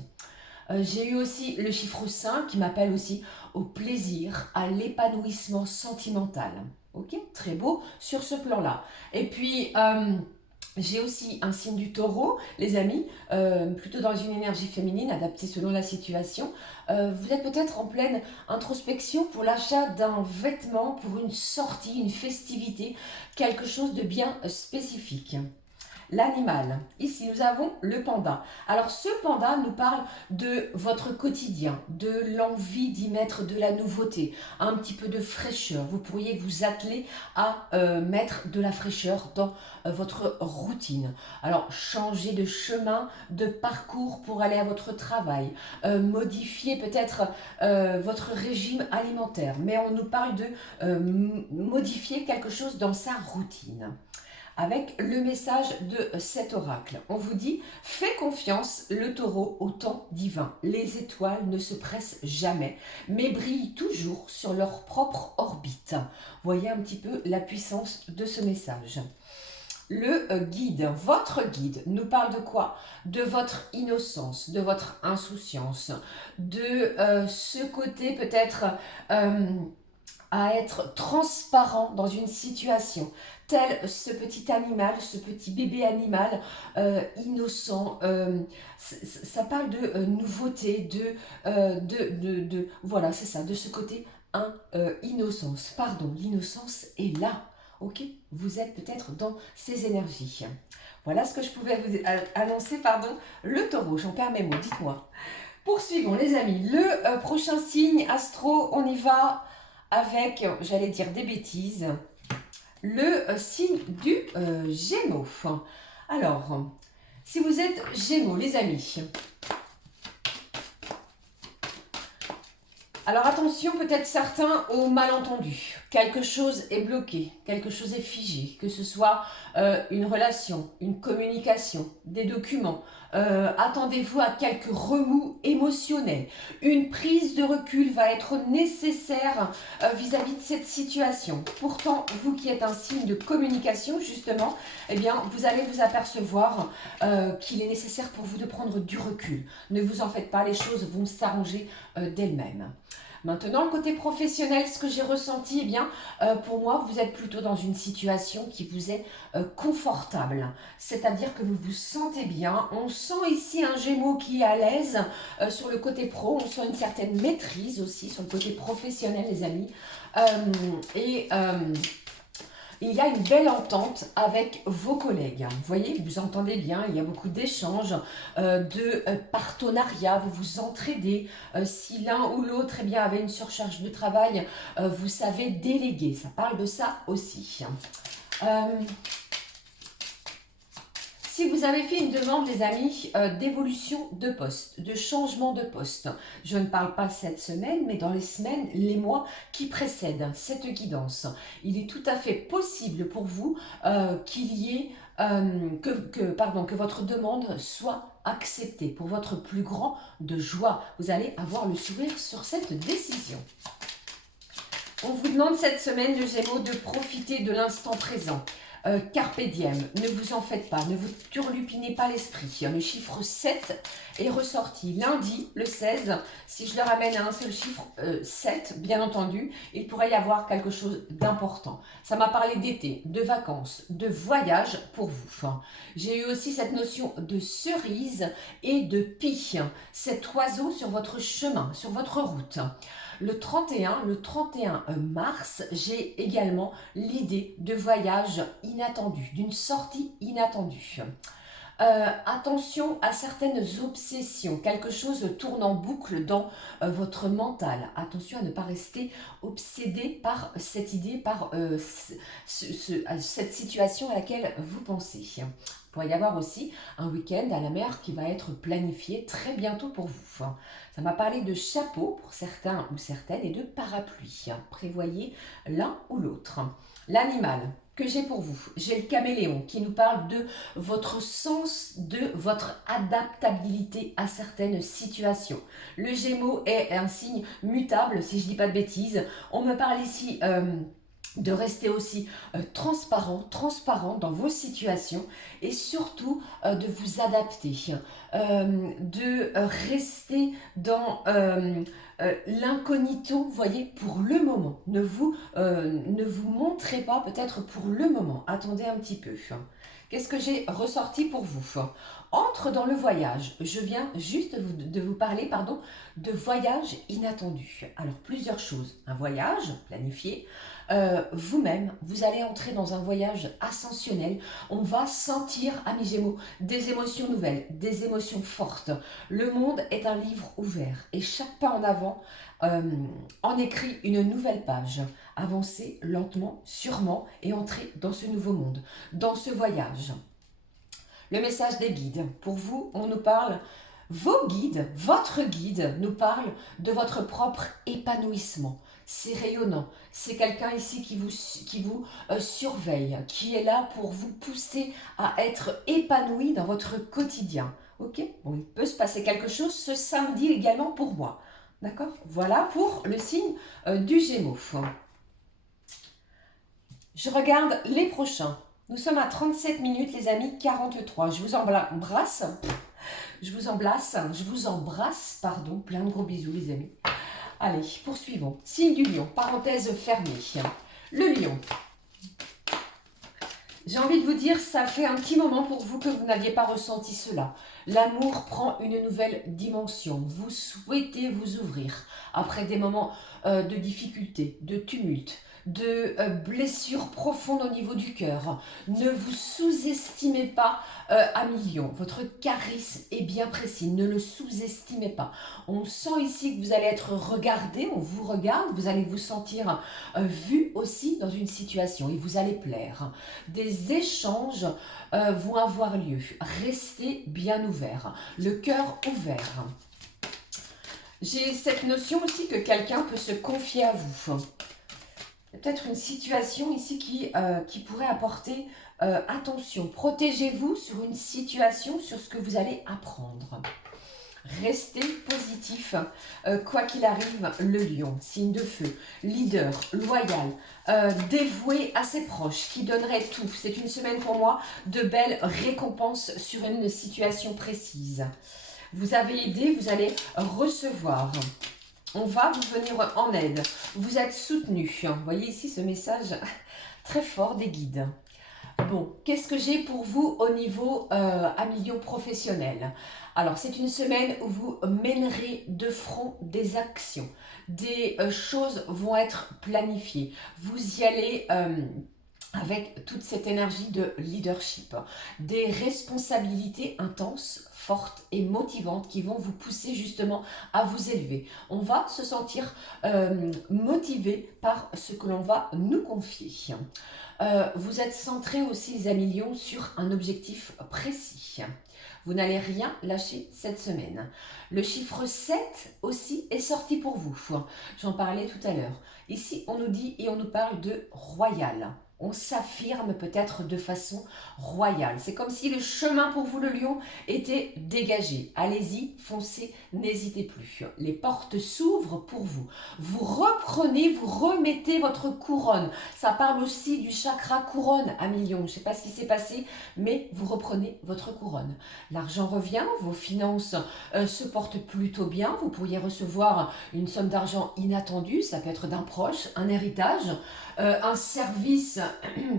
J'ai eu aussi le chiffre 5 qui m'appelle aussi au plaisir, à l'épanouissement sentimental. Ok, très beau sur ce plan-là. Et puis, j'ai aussi un signe du taureau, les amis, plutôt dans une énergie féminine adaptée selon la situation. Vous êtes peut-être en pleine introspection pour l'achat d'un vêtement, pour une sortie, une festivité, quelque chose de bien spécifique. L'animal. Ici, nous avons le panda. Alors, ce panda nous parle de votre quotidien, de l'envie d'y mettre de la nouveauté, un petit peu de fraîcheur. Vous pourriez vous atteler à mettre de la fraîcheur dans votre routine. Alors, changer de chemin, de parcours pour aller à votre travail, modifier peut-être votre régime alimentaire. Mais on nous parle de modifier quelque chose dans sa routine. Avec le message de cet oracle. On vous dit, fais confiance le taureau au temps divin. Les étoiles ne se pressent jamais, mais brillent toujours sur leur propre orbite. Voyez un petit peu la puissance de ce message. Le guide, votre guide, nous parle de quoi? De votre innocence, de votre insouciance, de ce côté peut-être à être transparent dans une situation, tel ce petit animal, ce petit bébé animal innocent. Ça parle de nouveauté, voilà, c'est ça, de ce côté innocence. Pardon, l'innocence est là. Ok, vous êtes peut-être dans ces énergies. Voilà ce que je pouvais vous annoncer, pardon, le taureau, j'en perds mes mots, dites-moi. Poursuivons les amis, le prochain signe astro, on y va avec, j'allais dire des bêtises, le signe du Gémeaux. Alors, si vous êtes Gémeaux, les amis, Alors attention, peut-être certains aux malentendus. Quelque chose est bloqué, quelque chose est figé, que ce soit une relation, une communication, des documents. Attendez-vous à quelques remous émotionnels. Une prise de recul va être nécessaire vis-à-vis de cette situation. Pourtant, vous qui êtes un signe de communication, justement, eh bien, vous allez vous apercevoir qu'il est nécessaire pour vous de prendre du recul. Ne vous en faites pas, les choses vont s'arranger d'elles-mêmes. Maintenant, le côté professionnel, ce que j'ai ressenti, eh bien, pour moi, vous êtes plutôt dans une situation qui vous est confortable. C'est-à-dire que vous vous sentez bien. On sent ici un Gémeaux qui est à l'aise sur le côté pro. On sent une certaine maîtrise aussi sur le côté professionnel, les amis. Il y a une belle entente avec vos collègues. Vous voyez, vous entendez bien, il y a beaucoup d'échanges, de partenariats, vous vous entraidez. Si l'un ou l'autre eh bien, avait une surcharge de travail, vous savez déléguer. Ça parle de ça aussi. Si vous avez fait une demande, les amis, d'évolution de poste, de changement de poste, je ne parle pas cette semaine, mais dans les semaines, les mois qui précèdent cette guidance, il est tout à fait possible pour vous qu'il y ait, que votre demande soit acceptée pour votre plus grand de joie. Vous allez avoir le sourire sur cette décision. On vous demande cette semaine, le Gémeaux, de profiter de l'instant présent. Carpe diem, ne vous en faites pas, ne vous turlupinez pas l'esprit. Le chiffre 7 est ressorti lundi, le 16. Si je le ramène à un seul chiffre, 7, bien entendu, il pourrait y avoir quelque chose d'important. Ça m'a parlé d'été, de vacances, de voyage pour vous. J'ai eu aussi cette notion de cerise et de pie, cet oiseau sur votre chemin, sur votre route. Le 31 mars, j'ai également l'idée de voyage inattendu, d'une sortie inattendue. Attention à certaines obsessions, quelque chose tourne en boucle dans votre mental. Attention à ne pas rester obsédé par cette idée, par cette situation à laquelle vous pensez. Il pourrait y avoir aussi un week-end à la mer qui va être planifié très bientôt pour vous. Ça m'a parlé de chapeau pour certains ou certaines et de parapluie. Prévoyez l'un ou l'autre. L'animal que j'ai pour vous, j'ai le caméléon qui nous parle de votre sens, de votre adaptabilité à certaines situations. Le Gémeaux est un signe mutable, si je ne dis pas de bêtises. On me parle ici de rester aussi transparent dans vos situations et surtout de vous adapter, de rester dans l'incognito, vous voyez, pour le moment. Ne vous montrez pas peut-être pour le moment. Attendez un petit peu. Qu'est-ce que j'ai ressorti pour vous? Entre dans le voyage. Je viens juste de vous parler, de voyage inattendu. Alors, plusieurs choses. Un voyage planifié. Vous-même, vous allez entrer dans un voyage ascensionnel. On va sentir, amis Gémeaux, des émotions nouvelles, des émotions fortes. Le monde est un livre ouvert et chaque pas en avant en écrit une nouvelle page. Avancez lentement, sûrement et entrez dans ce nouveau monde, dans ce voyage. Le message des guides. Pour vous, on nous parle, vos guides, votre guide nous parle de votre propre épanouissement. C'est rayonnant. C'est quelqu'un ici qui vous surveille, qui est là pour vous pousser à être épanoui dans votre quotidien. Ok? Bon, il peut se passer quelque chose ce samedi également pour moi. D'accord? Voilà pour le signe du Gémeaux. Je regarde les prochains. Nous sommes à 37 minutes, les amis, 43. Je vous embrasse. Plein de gros bisous, les amis. Allez, poursuivons. Signe du lion, parenthèse fermée. Le lion. J'ai envie de vous dire, ça fait un petit moment pour vous que vous n'aviez pas ressenti cela. L'amour prend une nouvelle dimension. Vous souhaitez vous ouvrir après des moments de difficulté, de tumulte, de blessures profondes au niveau du cœur. Ne vous sous-estimez pas à millions. Votre charisme est bien précis. Ne le sous-estimez pas. On sent ici que vous allez être regardé. On vous regarde. Vous allez vous sentir vu aussi dans une situation. Et vous allez plaire. Des échanges vont avoir lieu. Restez bien ouvert. Le cœur ouvert. J'ai cette notion aussi que quelqu'un peut se confier à vous. Il y a peut-être une situation ici qui pourrait apporter attention. Protégez-vous sur une situation, sur ce que vous allez apprendre. Restez positif, quoi qu'il arrive, le lion, signe de feu, leader, loyal, dévoué à ses proches, qui donnerait tout. C'est une semaine pour moi de belles récompenses sur une situation précise. Vous avez aidé, vous allez recevoir. On va vous venir en aide. Vous êtes soutenu. Vous voyez ici ce message très fort des guides. Bon, qu'est-ce que j'ai pour vous au niveau à million professionnel? Alors, c'est une semaine où vous mènerez de front des actions. Des choses vont être planifiées. Vous y allez avec toute cette énergie de leadership. Des responsabilités intenses, fortes et motivantes qui vont vous pousser justement à vous élever. On va se sentir motivé par ce que l'on va nous confier. Vous êtes centré aussi, les amis lions, sur un objectif précis. Vous n'allez rien lâcher cette semaine. Le chiffre 7 aussi est sorti pour vous. J'en parlais tout à l'heure. Ici, on nous dit et on nous parle de royal. On s'affirme peut-être de façon royale. C'est comme si le chemin pour vous, le lion, était dégagé. Allez-y, foncez, n'hésitez plus. Les portes s'ouvrent pour vous. Vous reprenez, vous remettez votre couronne. Ça parle aussi du chakra couronne à million. Je ne sais pas ce qui s'est passé, mais vous reprenez votre couronne. L'argent revient, vos finances se portent plutôt bien. Vous pourriez recevoir une somme d'argent inattendue. Ça peut être d'un proche, un héritage, un service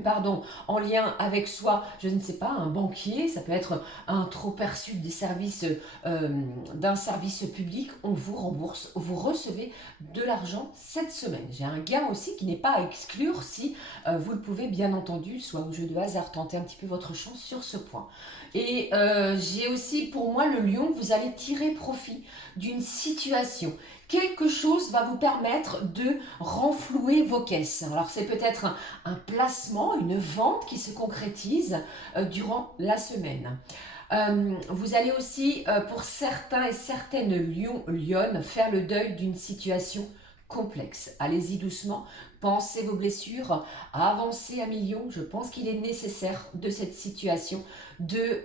pardon, en lien avec soit, je ne sais pas, un banquier, ça peut être un trop perçu des services d'un service public, on vous rembourse, vous recevez de l'argent cette semaine. J'ai un gain aussi qui n'est pas à exclure si vous le pouvez bien entendu, soit au jeu de hasard, tenter un petit peu votre chance sur ce point. Et j'ai aussi pour moi le lion, vous allez tirer profit d'une situation. Quelque chose va vous permettre de renflouer vos caisses. Alors c'est peut-être un placement, une vente qui se concrétise durant la semaine. Vous allez aussi, pour certains et certaines lionnes, faire le deuil d'une situation complexe. Allez-y doucement, pensez vos blessures, avancez à million. Je pense qu'il est nécessaire de cette situation de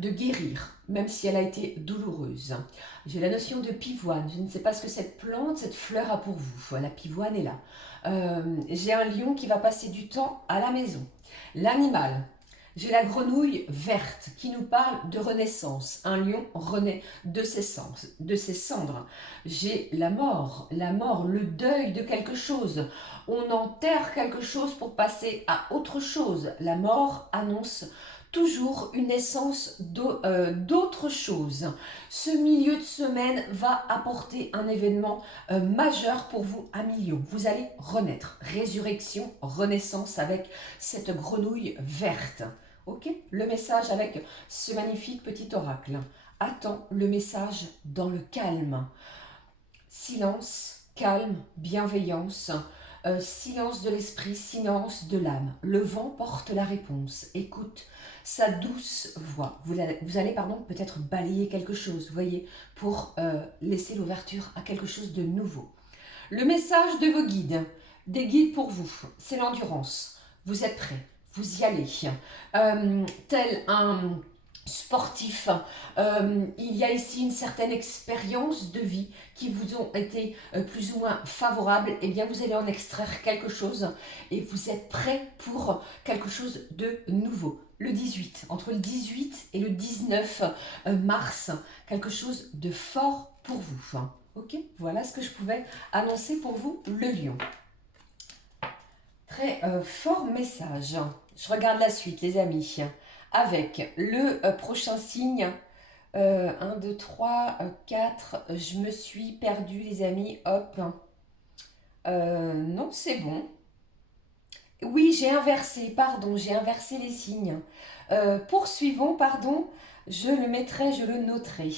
guérir, même si elle a été douloureuse. J'ai la notion de pivoine. Je ne sais pas ce que cette plante, cette fleur a pour vous. La pivoine est là. J'ai un lion qui va passer du temps à la maison. L'animal. J'ai la grenouille verte qui nous parle de renaissance. Un lion renaît de ses cendres. J'ai la mort, le deuil de quelque chose. On enterre quelque chose pour passer à autre chose. La mort annonce toujours une naissance d'autre chose. Ce milieu de semaine va apporter un événement majeur pour vous à million. Vous allez renaître. Résurrection, renaissance avec cette grenouille verte. Ok? Le message avec ce magnifique petit oracle. Attends le message dans le calme. Silence, calme, bienveillance. Silence de l'esprit, silence de l'âme. Le vent porte la réponse. Écoute sa douce voix. Vous allez peut-être balayer quelque chose, vous voyez, pour laisser l'ouverture à quelque chose de nouveau. Le message de vos guides, des guides pour vous, c'est l'endurance. Vous êtes prêts, vous y allez. Tel un sportif, il y a ici une certaine expérience de vie qui vous ont été plus ou moins favorables, et bien vous allez en extraire quelque chose et vous êtes prêts pour quelque chose de nouveau. Le 18, entre le 18 et le 19 mars, quelque chose de fort pour vous. Ok, voilà ce que je pouvais annoncer pour vous, le lion. Très fort message. Je regarde la suite, les amis. Avec le prochain signe, 1, 2, 3, 4, je me suis perdue les amis, hop, non c'est bon, oui j'ai inversé, pardon, j'ai inversé les signes, poursuivons, pardon, je le mettrai, je le noterai,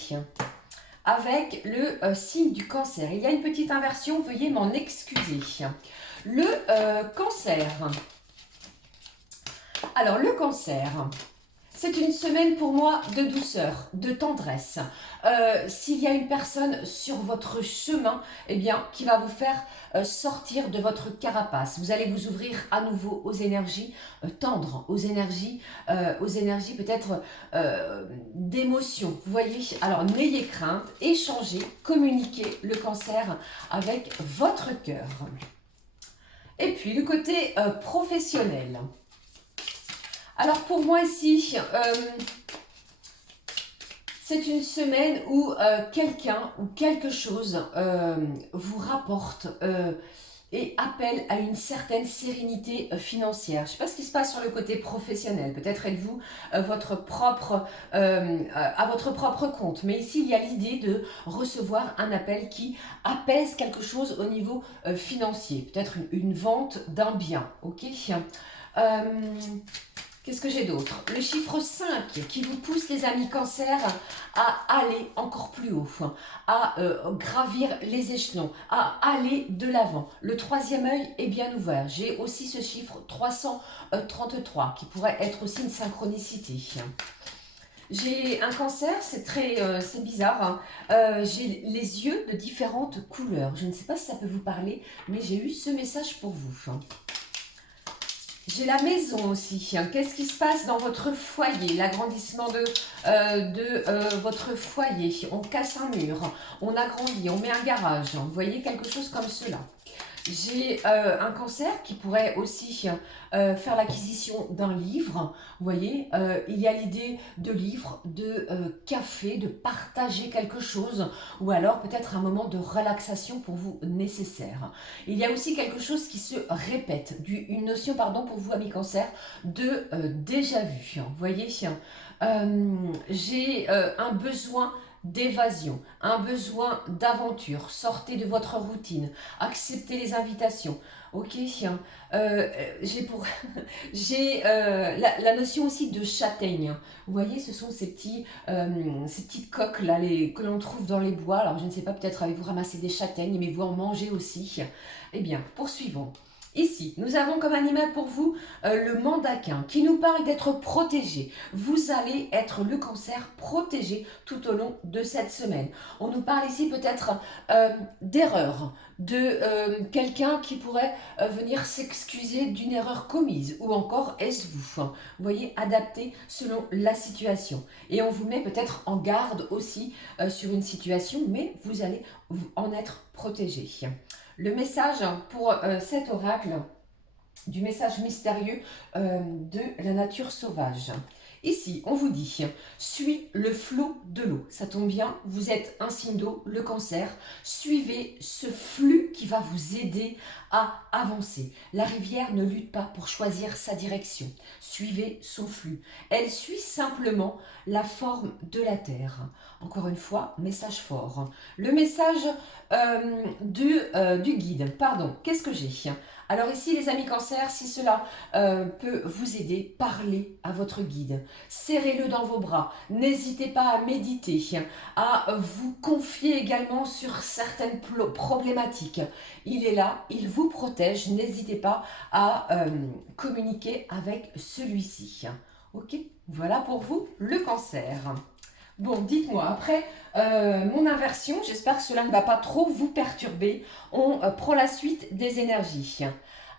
avec le signe du cancer, il y a une petite inversion, veuillez m'en excuser, le cancer, alors le cancer, C'est une semaine pour moi de douceur, de tendresse. S'il y a une personne sur votre chemin, eh bien, qui va vous faire sortir de votre carapace, vous allez vous ouvrir à nouveau aux énergies tendres, aux énergies peut-être d'émotion. Vous voyez, alors n'ayez crainte, échangez, communiquez le cancer avec votre cœur. Et puis le côté professionnel. Alors pour moi ici, c'est une semaine où quelqu'un ou quelque chose vous rapporte et appelle à une certaine sérénité financière. Je ne sais pas ce qui se passe sur le côté professionnel. Peut-être êtes-vous à votre propre compte. Mais ici, il y a l'idée de recevoir un appel qui apaise quelque chose au niveau financier. Peut-être une vente d'un bien. Ok. Qu'est-ce que j'ai d'autre? Le chiffre 5 qui vous pousse les amis cancer à aller encore plus haut, à gravir les échelons, à aller de l'avant. Le troisième œil est bien ouvert. J'ai aussi ce chiffre 333 qui pourrait être aussi une synchronicité. J'ai un cancer, c'est bizarre, j'ai les yeux de différentes couleurs. Je ne sais pas si ça peut vous parler, mais j'ai eu ce message pour vous. J'ai la maison aussi. Qu'est-ce qui se passe dans votre foyer? L'agrandissement de votre foyer. On casse un mur, on agrandit, on met un garage. Vous voyez, quelque chose comme cela. J'ai un cancer qui pourrait aussi faire l'acquisition d'un livre. Vous voyez, il y a l'idée de livre, de café, de partager quelque chose ou alors peut-être un moment de relaxation pour vous nécessaire. Il y a aussi quelque chose qui se répète, une notion, pardon, pour vous amis cancer, de déjà vu. Vous voyez, j'ai un besoin d'évasion, un besoin d'aventure. Sortez de votre routine, acceptez les invitations. Ok, j'ai la notion aussi de châtaigne. Vous voyez, ce sont ces petites coques là que l'on trouve dans les bois. Alors je ne sais pas, peut-être avez-vous ramassé des châtaignes, mais vous en mangez aussi. Eh bien, poursuivons. Ici, nous avons comme animal pour vous le mandaquin qui nous parle d'être protégé. Vous allez être le cancer protégé tout au long de cette semaine. On nous parle ici peut-être d'erreur, de quelqu'un qui pourrait venir s'excuser d'une erreur commise ou encore est-ce vous. Vous voyez, adapté selon la situation. Et on vous met peut-être en garde aussi sur une situation, mais vous allez en être protégé. Le message pour cet oracle du message mystérieux de la nature sauvage. Ici, on vous dit, suis le flot de l'eau. Ça tombe bien, vous êtes un signe d'eau, le cancer. Suivez ce flux qui va vous aider à avancer. La rivière ne lutte pas pour choisir sa direction. Suivez son flux. Elle suit simplement la forme de la terre. Encore une fois, message fort. Le message du guide, pardon, qu'est-ce que j'ai? Alors ici, les amis cancer, si cela peut vous aider, parlez à votre guide. Serrez-le dans vos bras. N'hésitez pas à méditer, à vous confier également sur certaines problématiques. Il est là, il vous protège. N'hésitez pas à communiquer avec celui-ci. Ok, voilà pour vous le cancer. Bon, dites-moi, après mon inversion, j'espère que cela ne va pas trop vous perturber. On prend la suite des énergies.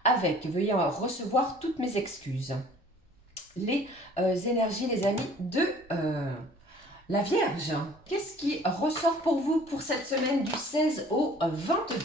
Avec, veuillez recevoir toutes mes excuses. Les énergies, les amis, de la Vierge. Qu'est-ce qui ressort pour vous pour cette semaine du 16 au 22?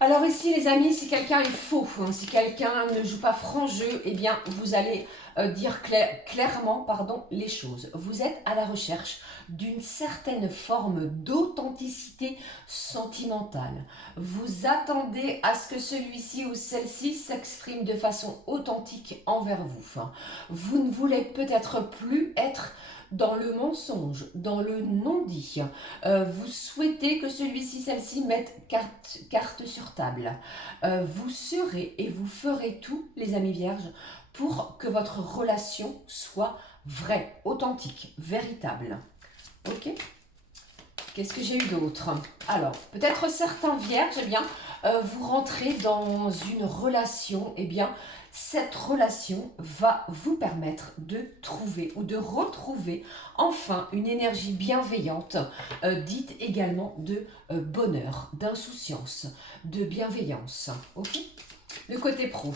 Alors ici, les amis, si quelqu'un est faux, si quelqu'un ne joue pas franc jeu, eh bien, vous allez dire clairement les choses. Vous êtes à la recherche d'une certaine forme d'authenticité sentimentale. Vous attendez à ce que celui-ci ou celle-ci s'exprime de façon authentique envers vous. Vous ne voulez peut-être plus être dans le mensonge, dans le non-dit. Vous souhaitez que celui-ci, celle-ci mette carte sur table. Vous serez et vous ferez tout, les amis vierges, pour que votre relation soit vraie, authentique, véritable. Ok? Qu'est-ce que j'ai eu d'autre? Alors, peut-être certains vierges, eh bien, vous rentrez dans une relation, eh bien, cette relation va vous permettre de trouver ou de retrouver enfin une énergie bienveillante, dite également de bonheur, d'insouciance, de bienveillance. Ok. Le côté pro.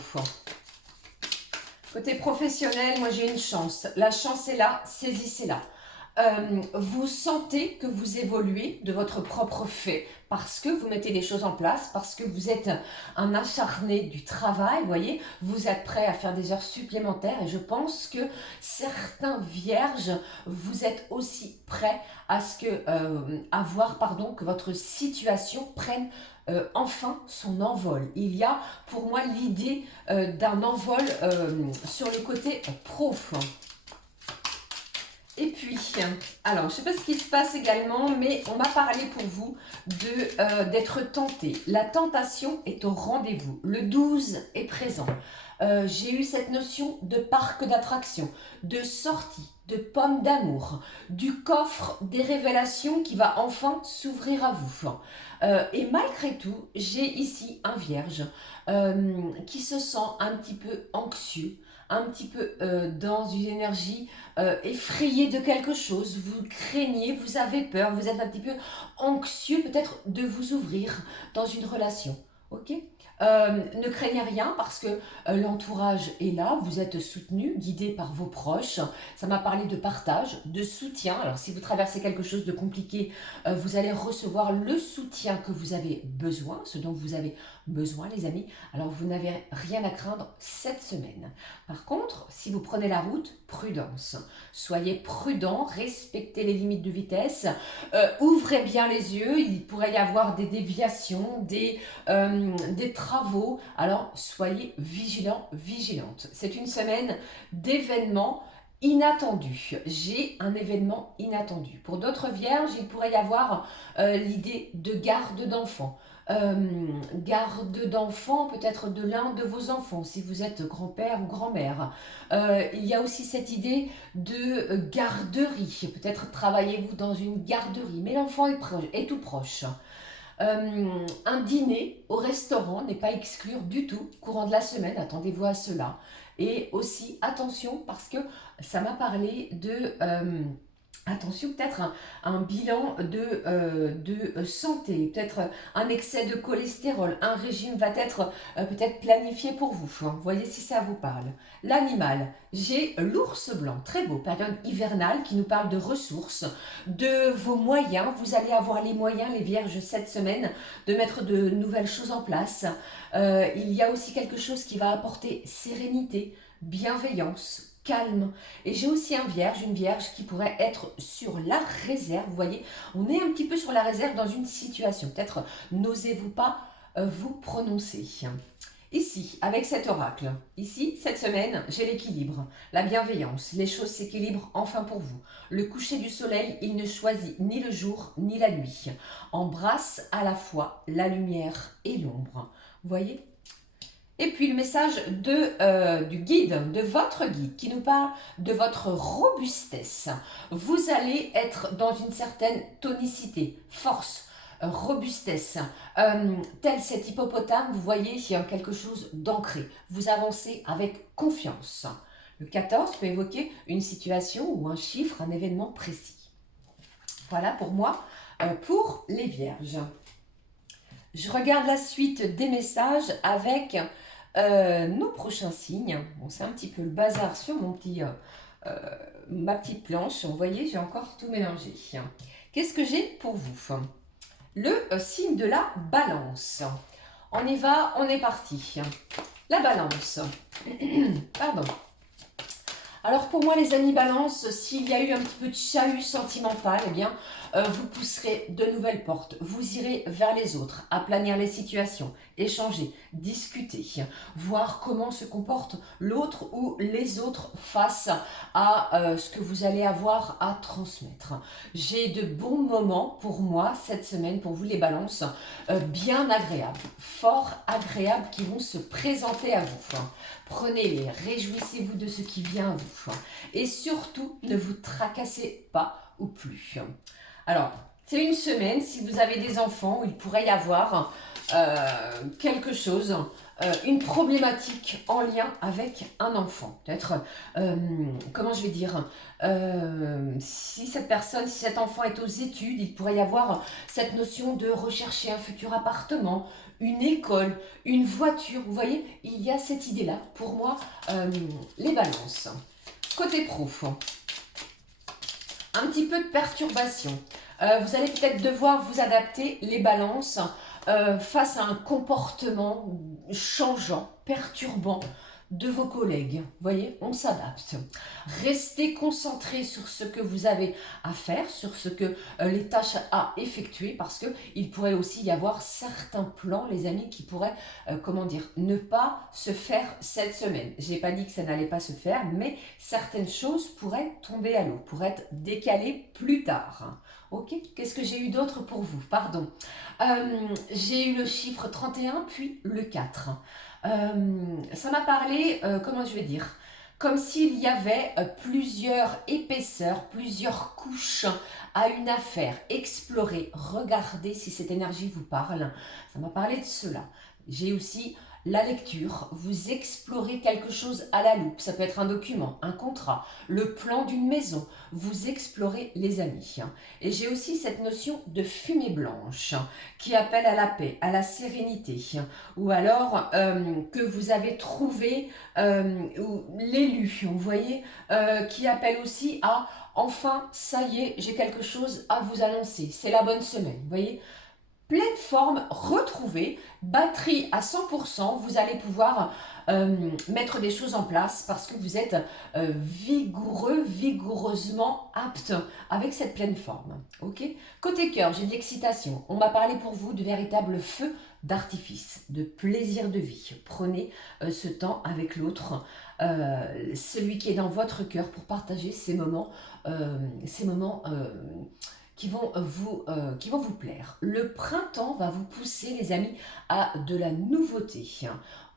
Côté professionnel, moi j'ai une chance. La chance est là, saisissez-la. Vous sentez que vous évoluez de votre propre fait parce que vous mettez les choses en place, parce que vous êtes un acharné du travail, vous voyez, vous êtes prêt à faire des heures supplémentaires et je pense que certains vierges, vous êtes aussi prêts à ce que, que votre situation prenne enfin son envol. Il y a pour moi l'idée d'un envol sur le côté pro. Et puis, alors, je ne sais pas ce qui se passe également, mais on m'a parlé pour vous d'être tenté. La tentation est au rendez-vous. Le 12 est présent. J'ai eu cette notion de parc d'attractions, de sortie, de pomme d'amour, du coffre des révélations qui va enfin s'ouvrir à vous. Et malgré tout, j'ai ici un vierge qui se sent un petit peu anxieux, un petit peu dans une énergie effrayé de quelque chose, vous craignez, vous avez peur, vous êtes un petit peu anxieux peut-être de vous ouvrir dans une relation. Ok. Ne craignez rien parce que l'entourage est là, vous êtes soutenu, guidé par vos proches. Ça m'a parlé de partage, de soutien. Alors si vous traversez quelque chose de compliqué, vous allez recevoir le soutien que vous avez besoin, ce dont vous avez besoin les amis. Alors vous n'avez rien à craindre cette semaine. Par contre, si vous prenez la route, prudence. Soyez prudent, respectez les limites de vitesse, ouvrez bien les yeux, il pourrait y avoir des déviations, des travaux, alors soyez vigilants, vigilantes. C'est une semaine d'événements inattendus. J'ai un événement inattendu. Pour d'autres vierges, il pourrait y avoir l'idée de garde d'enfants. Garde d'enfants, peut-être de l'un de vos enfants, si vous êtes grand-père ou grand-mère. Il y a aussi cette idée de garderie. Peut-être travaillez-vous dans une garderie, mais l'enfant est tout proche. Un dîner au restaurant n'est pas exclure du tout. Courant de la semaine, attendez-vous à cela. Et aussi, attention, parce que ça m'a parlé de... attention, peut-être un bilan de santé, peut-être un excès de cholestérol, un régime va être peut-être planifié pour vous. Voyez si ça vous parle. L'animal, j'ai l'ours blanc, très beau, période hivernale qui nous parle de ressources, de vos moyens. Vous allez avoir les moyens, les vierges, cette semaine, de mettre de nouvelles choses en place. Il y a aussi quelque chose qui va apporter sérénité, bienveillance, calme. Et j'ai aussi une vierge qui pourrait être sur la réserve. Vous voyez, on est un petit peu sur la réserve dans une situation. Peut-être n'osez-vous pas vous prononcer. Ici, avec cet oracle, ici, cette semaine, j'ai l'équilibre, la bienveillance, les choses s'équilibrent enfin pour vous. Le coucher du soleil, il ne choisit ni le jour ni la nuit. Embrasse à la fois la lumière et l'ombre. Vous voyez ? Et puis le message du guide, de votre guide, qui nous parle de votre robustesse. Vous allez être dans une certaine tonicité, force, robustesse. Tel cet hippopotame, vous voyez, il y a quelque chose d'ancré. Vous avancez avec confiance. Le 14 peut évoquer une situation ou un chiffre, un événement précis. Voilà pour moi, pour les vierges. Je regarde la suite des messages avec... nos prochains signes, bon, c'est un petit peu le bazar sur ma petite planche. Vous voyez, j'ai encore tout mélangé. Qu'est-ce que j'ai pour vous? Le signe de la balance. On y va, on est parti. La balance. Pardon. Alors pour moi les amis balance, s'il y a eu un petit peu de chahut sentimental, eh bien vous pousserez de nouvelles portes, vous irez vers les autres, aplanir les situations, échanger, discuter, voir comment se comporte l'autre ou les autres face à ce que vous allez avoir à transmettre. J'ai de bons moments pour moi cette semaine, pour vous les balances, bien agréables, fort agréables qui vont se présenter à vous. Prenez-les, réjouissez-vous de ce qui vient à vous. Et surtout, ne vous tracassez pas ou plus. Alors, C'est une semaine, si vous avez des enfants, où il pourrait y avoir quelque chose, une problématique en lien avec un enfant. Peut-être, comment je vais dire, si cette personne, si cet enfant est aux études, il pourrait y avoir cette notion de rechercher un futur appartement, une école, une voiture. Vous voyez, il y a cette idée-là. Pour moi, les balances. Côté pro, un petit peu de perturbation. Vous allez peut-être devoir vous adapter, les balances, face à un comportement changeant, perturbant de vos collègues. Vous voyez, on s'adapte. Restez concentrés sur ce que vous avez à faire, sur ce que les tâches à effectuer, parce que il pourrait aussi y avoir certains plans, les amis, qui pourraient, comment dire, ne pas se faire cette semaine. Je n'ai pas dit que ça n'allait pas se faire, mais certaines choses pourraient tomber à l'eau, pourraient être décalées plus tard. Ok, qu'est-ce que j'ai eu d'autre pour vous? Pardon. J'ai eu le chiffre 31, puis le 4. Ça m'a parlé, comment je vais dire, comme s'il y avait plusieurs épaisseurs, plusieurs couches à une affaire. Explorez, regardez si cette énergie vous parle. Ça m'a parlé de cela. J'ai aussi la lecture, vous explorez quelque chose à la loupe, ça peut être un document, un contrat, le plan d'une maison, vous explorez les amis. Et j'ai aussi cette notion de fumée blanche qui appelle à la paix, à la sérénité, ou alors que vous avez trouvé l'élu, vous voyez, qui appelle aussi à enfin, ça y est, j'ai quelque chose à vous annoncer, c'est la bonne semaine, vous voyez. Pleine forme retrouvée, batterie à 100%, vous allez pouvoir mettre des choses en place parce que vous êtes vigoureux, vigoureusement apte avec cette pleine forme. Ok. Côté cœur, j'ai de l'excitation. On m'a parlé pour vous de véritable feu d'artifice, de plaisir de vie. Prenez ce temps avec l'autre, celui qui est dans votre cœur pour partager ces moments, qui vont vous plaire. Le printemps va vous pousser, les amis, à de la nouveauté.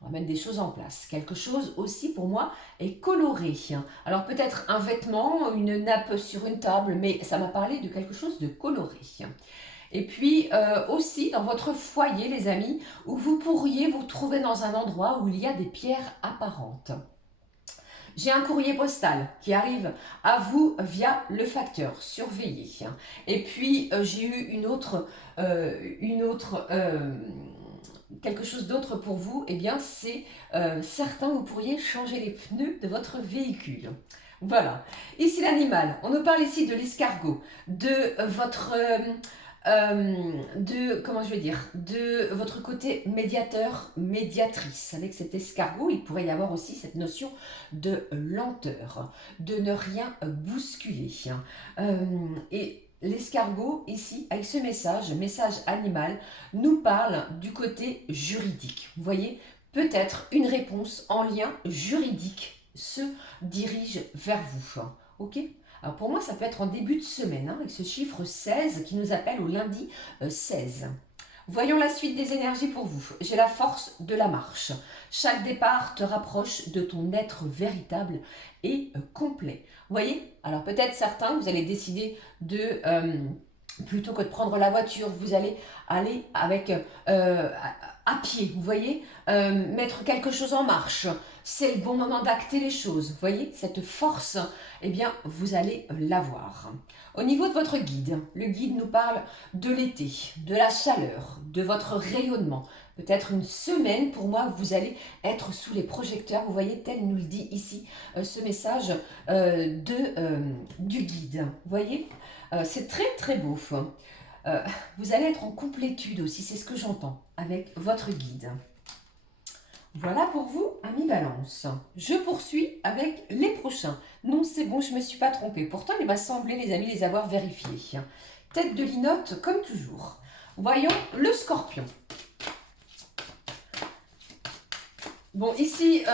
On va mettre des choses en place. Quelque chose aussi, pour moi, est coloré. Alors peut-être un vêtement, une nappe sur une table, mais ça m'a parlé de quelque chose de coloré. Et puis aussi dans votre foyer, les amis, où vous pourriez vous trouver dans un endroit où il y a des pierres apparentes. J'ai un courrier postal qui arrive à vous via le facteur, surveillez. Et puis j'ai eu quelque chose d'autre pour vous. Eh bien c'est certain, vous pourriez changer les pneus de votre véhicule. Voilà. Ici l'animal, on nous parle ici de l'escargot, de votre... comment je vais dire, de votre côté médiateur, médiatrice. Avec cet escargot, il pourrait y avoir aussi cette notion de lenteur, de ne rien bousculer. Et l'escargot, ici, avec ce message animal, nous parle du côté juridique. Vous voyez, peut-être une réponse en lien juridique se dirige vers vous. Ok ? Alors pour moi, ça peut être en début de semaine, avec ce chiffre 16 qui nous appelle au lundi 16. Voyons la suite des énergies pour vous. J'ai la force de la marche. Chaque départ te rapproche de ton être véritable et complet. Vous voyez? Alors peut-être certains, vous allez décider de... plutôt que de prendre la voiture, vous allez aller avec à pied, vous voyez, mettre quelque chose en marche. C'est le bon moment d'acter les choses. Vous voyez, cette force, eh bien, vous allez l'avoir. Au niveau de votre guide, le guide nous parle de l'été, de la chaleur, de votre rayonnement. Peut-être une semaine, pour moi, vous allez être sous les projecteurs. Vous voyez, tel nous le dit ici, ce message du guide. Vous voyez, c'est très très beau. Vous allez être en complétude aussi, c'est ce que j'entends, avec votre guide. Voilà pour vous, amis Balance. Je poursuis avec les prochains. Non, c'est bon, je ne me suis pas trompée. Pourtant, il m'a semblé, les amis, les avoir vérifiés. Tête de linotte, comme toujours. Voyons le Scorpion. Bon, ici,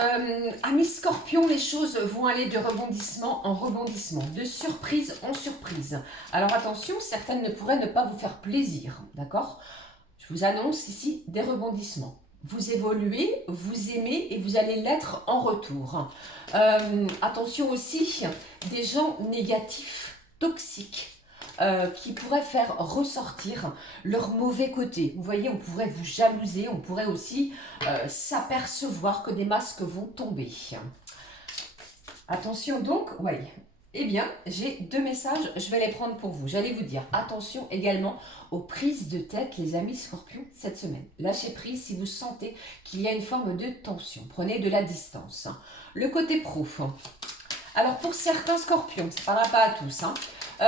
amis Scorpion, les choses vont aller de rebondissement en rebondissement, de surprise en surprise. Alors attention, certaines ne pourraient ne pas vous faire plaisir, d'accord? Je vous annonce ici des rebondissements. Vous évoluez, vous aimez et vous allez l'être en retour. Attention aussi, des gens négatifs, toxiques, qui pourraient faire ressortir leur mauvais côté. Vous voyez, on pourrait vous jalouser, on pourrait aussi s'apercevoir que des masques vont tomber. Attention donc, oui. Eh bien, j'ai 2 messages, je vais les prendre pour vous. J'allais vous dire, attention également aux prises de tête, les amis scorpions, cette semaine. Lâchez prise si vous sentez qu'il y a une forme de tension. Prenez de la distance. Le côté pro. Alors, pour certains scorpions, ça ne parlera pas à tous, hein.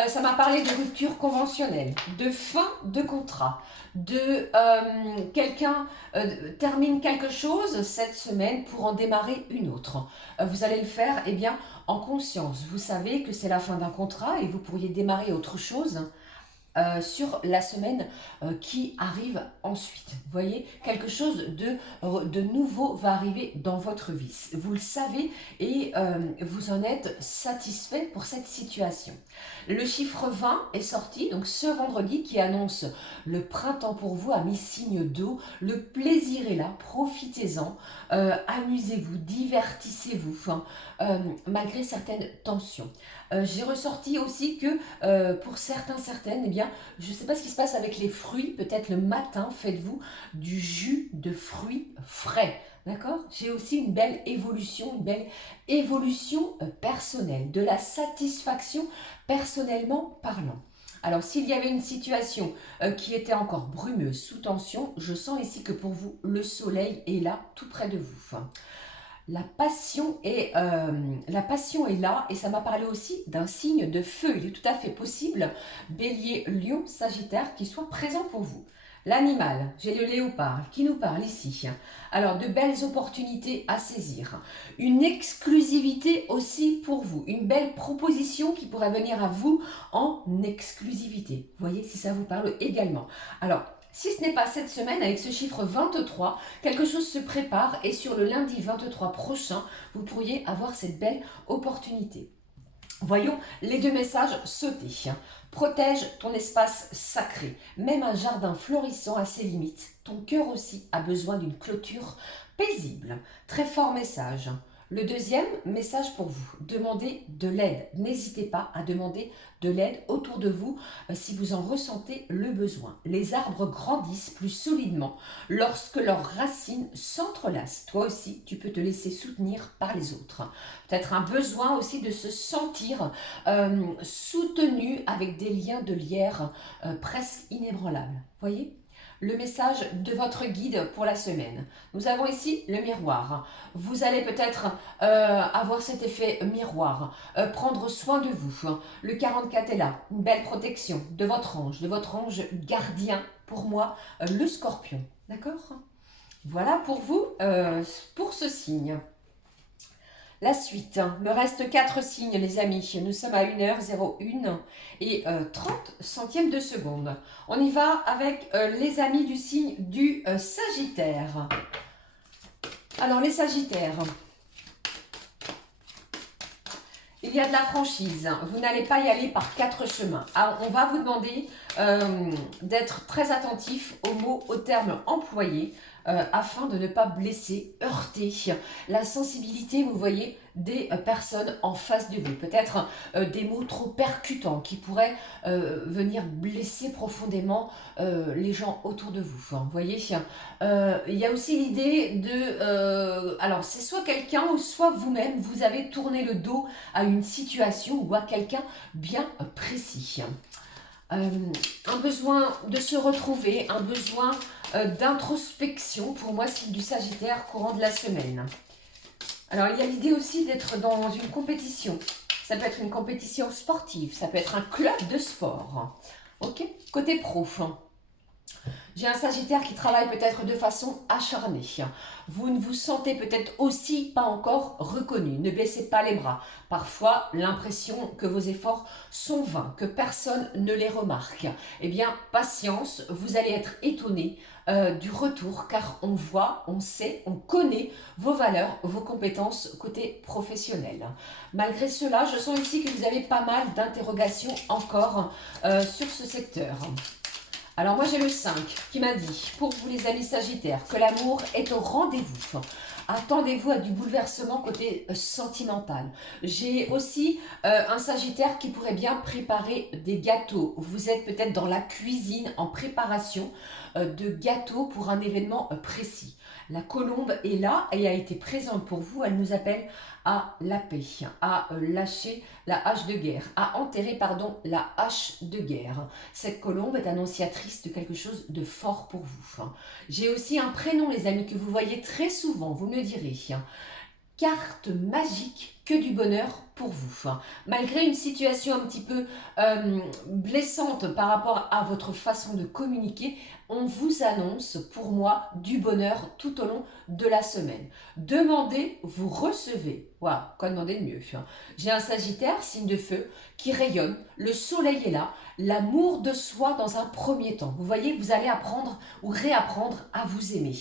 Ça m'a parlé de rupture conventionnelle, de fin de contrat, de quelqu'un termine quelque chose cette semaine pour en démarrer une autre. Vous allez le faire bien, en conscience. Vous savez que c'est la fin d'un contrat et vous pourriez démarrer autre chose sur la semaine qui arrive ensuite. Vous voyez, quelque chose de nouveau va arriver dans votre vie. Vous le savez et vous en êtes satisfait pour cette situation. Le chiffre 20 est sorti, donc ce vendredi, qui annonce le printemps pour vous, a mis signe d'eau. Le plaisir est là, profitez-en, amusez-vous, divertissez-vous, malgré certaines tensions. J'ai ressorti aussi que pour certaines, eh bien, je ne sais pas ce qui se passe avec les fruits, peut-être le matin, faites-vous du jus de fruits frais. D'accord? J'ai aussi une belle évolution personnelle, de la satisfaction personnellement parlant. Alors, s'il y avait une situation qui était encore brumeuse, sous tension, je sens ici que pour vous, le soleil est là, tout près de vous. La passion est là et ça m'a parlé aussi d'un signe de feu. Il est tout à fait possible, Bélier, Lion, Sagittaire, qui soit présent pour vous. L'animal, j'ai le léopard qui nous parle ici. Alors, de belles opportunités à saisir. Une exclusivité aussi pour vous. Une belle proposition qui pourrait venir à vous en exclusivité. Vous voyez si ça vous parle également. Alors, si ce n'est pas cette semaine, avec ce chiffre 23, quelque chose se prépare et sur le lundi 23 prochain, vous pourriez avoir cette belle opportunité. Voyons les 2 messages sauter. Protège ton espace sacré. Même un jardin florissant a ses limites. Ton cœur aussi a besoin d'une clôture paisible. Très fort message. Le 2e message pour vous, demandez de l'aide. N'hésitez pas à demander de l'aide autour de vous si vous en ressentez le besoin. Les arbres grandissent plus solidement lorsque leurs racines s'entrelacent. Toi aussi, tu peux te laisser soutenir par les autres. Peut-être un besoin aussi de se sentir soutenu avec des liens de lierre presque inébranlables. Voyez ? Le message de votre guide pour la semaine. Nous avons ici le miroir. Vous allez peut-être avoir cet effet miroir, prendre soin de vous. Le 44 est là, une belle protection de votre ange gardien, pour moi, le scorpion. D'accord? Voilà pour vous, pour ce signe. La suite, me reste 4 signes les amis, nous sommes à 1h01 et 30 centièmes de seconde. On y va avec les amis du signe du Sagittaire. Alors les Sagittaires, il y a de la franchise, vous n'allez pas y aller par 4 chemins. Alors, on va vous demander d'être très attentif aux mots, aux termes employés afin de ne pas blesser, heurter la sensibilité, vous voyez, des personnes en face de vous. Peut-être des mots trop percutants qui pourraient venir blesser profondément les gens autour de vous. Vous voyez, il y a aussi l'idée de... alors, c'est soit quelqu'un ou soit vous-même, vous avez tourné le dos à une situation ou à quelqu'un bien précis. Un besoin de se retrouver, un besoin d'introspection, pour moi c'est du Sagittaire courant de la semaine. Alors il y a l'idée aussi d'être dans une compétition, ça peut être une compétition sportive, ça peut être un club de sport, ok. Côté pro, j'ai un Sagittaire qui travaille peut-être de façon acharnée. Vous ne vous sentez peut-être aussi pas encore reconnu. Ne baissez pas les bras. Parfois, l'impression que vos efforts sont vains, que personne ne les remarque. Eh bien, patience, vous allez être étonné du retour car on voit, on sait, on connaît vos valeurs, vos compétences côté professionnel. Malgré cela, je sens ici que vous avez pas mal d'interrogations encore sur ce secteur. Alors moi j'ai le 5 qui m'a dit, pour vous les amis Sagittaires, que l'amour est au rendez-vous. Attendez-vous à du bouleversement côté sentimental. J'ai aussi un Sagittaire qui pourrait bien préparer des gâteaux. Vous êtes peut-être dans la cuisine en préparation de gâteaux pour un événement précis. La colombe est là et a été présente pour vous. Elle nous appelle à la paix, à lâcher la hache de guerre, à enterrer, pardon, la hache de guerre. Cette colombe est annonciatrice de quelque chose de fort pour vous. J'ai aussi un prénom, les amis, que vous voyez très souvent, vous me direz. Carte magique que du bonheur pour vous. Malgré une situation un petit peu blessante par rapport à votre façon de communiquer, on vous annonce pour moi du bonheur tout au long de la semaine. Demandez, vous recevez. Voilà, quoi demander de mieux. J'ai un Sagittaire, signe de feu, qui rayonne, le soleil est là, l'amour de soi dans un premier temps. Vous voyez, vous allez apprendre ou réapprendre à vous aimer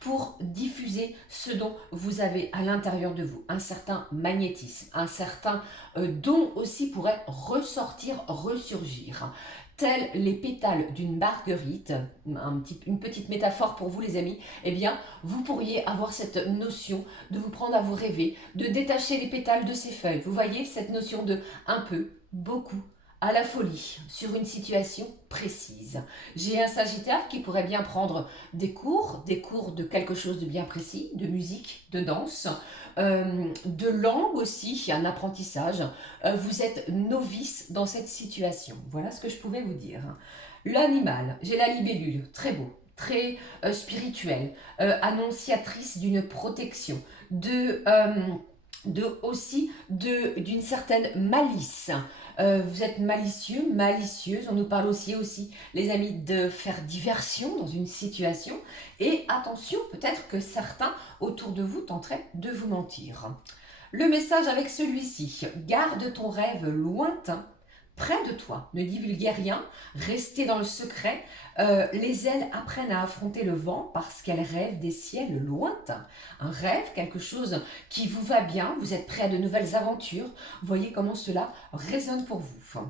pour diffuser ce dont vous avez à l'intérieur de vous, un certain magnétisme, un certain don aussi pourrait ressortir, ressurgir. Tels les pétales d'une marguerite, une petite métaphore pour vous les amis, eh bien vous pourriez avoir cette notion de vous prendre à vous rêver, de détacher les pétales de ces feuilles. Vous voyez cette notion de un peu, beaucoup, à la folie, sur une situation précise. J'ai un Sagittaire qui pourrait bien prendre des cours de quelque chose de bien précis, de musique, de danse, de langue aussi, un apprentissage. Vous êtes novice dans cette situation. Voilà ce que je pouvais vous dire. L'animal, j'ai la libellule, très beau, très spirituel, annonciatrice d'une protection, d'une certaine malice. Vous êtes malicieux, malicieuse. On nous parle aussi, les amis, de faire diversion dans une situation. Et attention, peut-être que certains autour de vous tenteraient de vous mentir. Le message avec celui-ci, garde ton rêve lointain près de toi, ne divulguez rien, restez dans le secret. Les ailes apprennent à affronter le vent parce qu'elles rêvent des ciels lointains. Un rêve, quelque chose qui vous va bien, vous êtes prêt à de nouvelles aventures. Voyez comment cela résonne pour vous.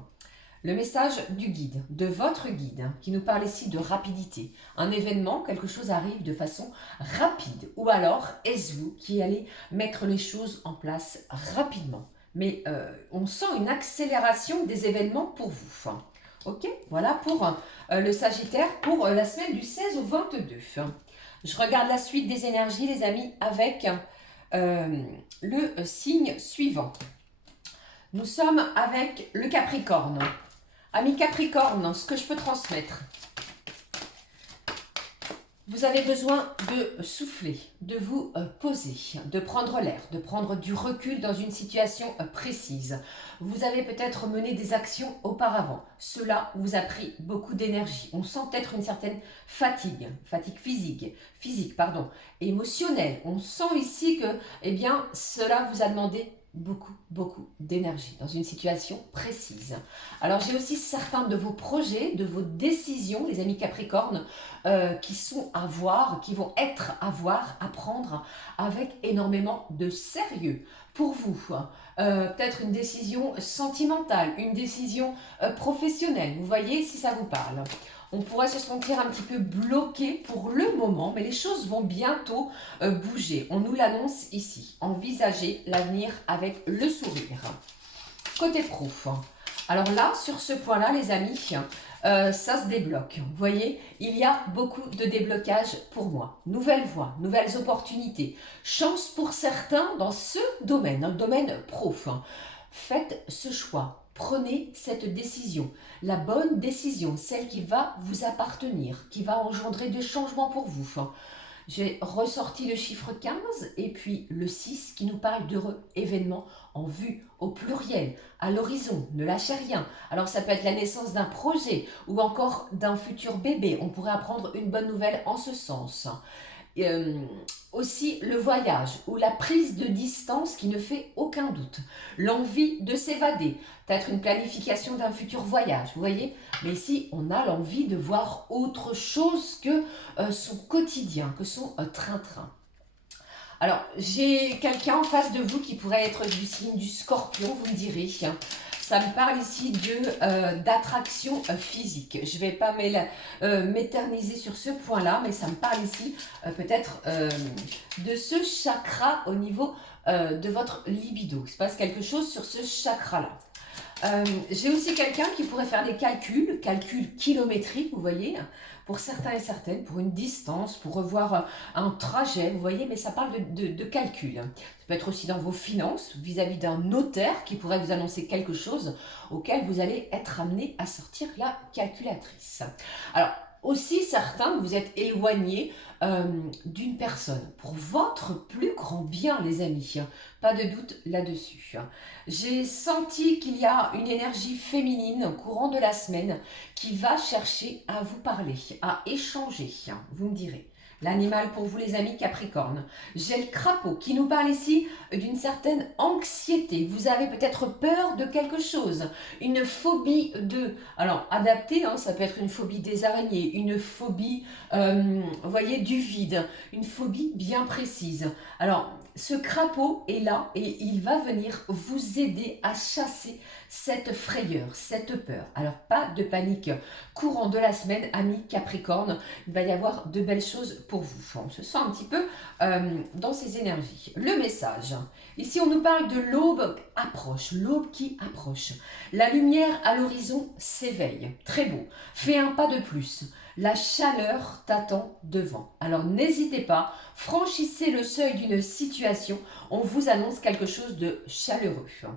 Le message du guide, de votre guide, qui nous parle ici de rapidité. Un événement, quelque chose arrive de façon rapide. Ou alors, est-ce vous qui allez mettre les choses en place rapidement? Mais on sent une accélération des événements pour vous. Ok, voilà pour le Sagittaire pour la semaine du 16 au 22. Je regarde la suite des énergies, les amis, avec le signe suivant. Nous sommes avec le Capricorne. Ami Capricorne, ce que je peux transmettre. Vous avez besoin de souffler, de vous poser, de prendre l'air, de prendre du recul dans une situation précise. Vous avez peut-être mené des actions auparavant. Cela vous a pris beaucoup d'énergie. On sent peut-être une certaine fatigue physique, émotionnelle. On sent ici que cela vous a demandé beaucoup d'énergie dans une situation précise. Alors j'ai aussi certains de vos projets, de vos décisions, les amis Capricorne, qui vont être à voir, à prendre avec énormément de sérieux pour vous. Peut-être une décision sentimentale, une décision professionnelle. Vous voyez si ça vous parle. On pourrait se sentir un petit peu bloqué pour le moment, mais les choses vont bientôt bouger. On nous l'annonce ici. Envisagez l'avenir avec le sourire. Côté pro. Alors là, sur ce point-là, les amis, ça se débloque. Vous voyez, il y a beaucoup de déblocage pour moi. Nouvelles voies, nouvelles opportunités. Chance pour certains dans ce domaine, dans le domaine pro. Faites ce choix. Prenez cette décision, la bonne décision, celle qui va vous appartenir, qui va engendrer des changements pour vous. J'ai ressorti le chiffre 15 et puis le 6 qui nous parle d'heureux événements en vue, au pluriel, à l'horizon, ne lâchez rien. Alors ça peut être la naissance d'un projet ou encore d'un futur bébé, on pourrait apprendre une bonne nouvelle en ce sens. Aussi le voyage ou la prise de distance qui ne fait aucun doute, l'envie de s'évader, peut-être une planification d'un futur voyage, vous voyez, mais ici on a l'envie de voir autre chose que son quotidien, que son train-train. Alors j'ai quelqu'un en face de vous qui pourrait être du signe du Scorpion, vous me direz, Ça me parle ici d'attraction physique. Je ne vais pas m'éterniser sur ce point-là, mais ça me parle ici peut-être de ce chakra au niveau de votre libido. Il se passe quelque chose sur ce chakra-là. J'ai aussi quelqu'un qui pourrait faire des calculs kilométriques, vous voyez, pour certains et certaines, pour une distance, pour revoir un trajet, vous voyez, mais ça parle de calcul. Ça peut être aussi dans vos finances, vis-à-vis d'un notaire qui pourrait vous annoncer quelque chose auquel vous allez être amené à sortir la calculatrice. Alors, aussi certains, vous êtes éloignés d'une personne pour votre plus grand bien, les amis. Pas de doute là-dessus. J'ai senti qu'il y a une énergie féminine au courant de la semaine qui va chercher à vous parler, à échanger. Vous me direz. L'animal pour vous, les amis Capricorne. J'ai le crapaud qui nous parle ici d'une certaine anxiété. Vous avez peut-être peur de quelque chose. Une phobie de... Alors, adapté, hein, ça peut être une phobie des araignées, une phobie, vous voyez, du vide. Une phobie bien précise. Alors, ce crapaud est là et il va venir vous aider à chasser cette frayeur, cette peur. Alors, pas de panique. Courant de la semaine, amis Capricorne, il va y avoir de belles choses pour vous. On se sent un petit peu dans ces énergies. Le message. Ici, on nous parle de l'aube approche, l'aube qui approche. La lumière à l'horizon s'éveille. Très beau. Fais un pas de plus. La chaleur t'attend devant. Alors n'hésitez pas, franchissez le seuil d'une situation, on vous annonce quelque chose de chaleureux. Il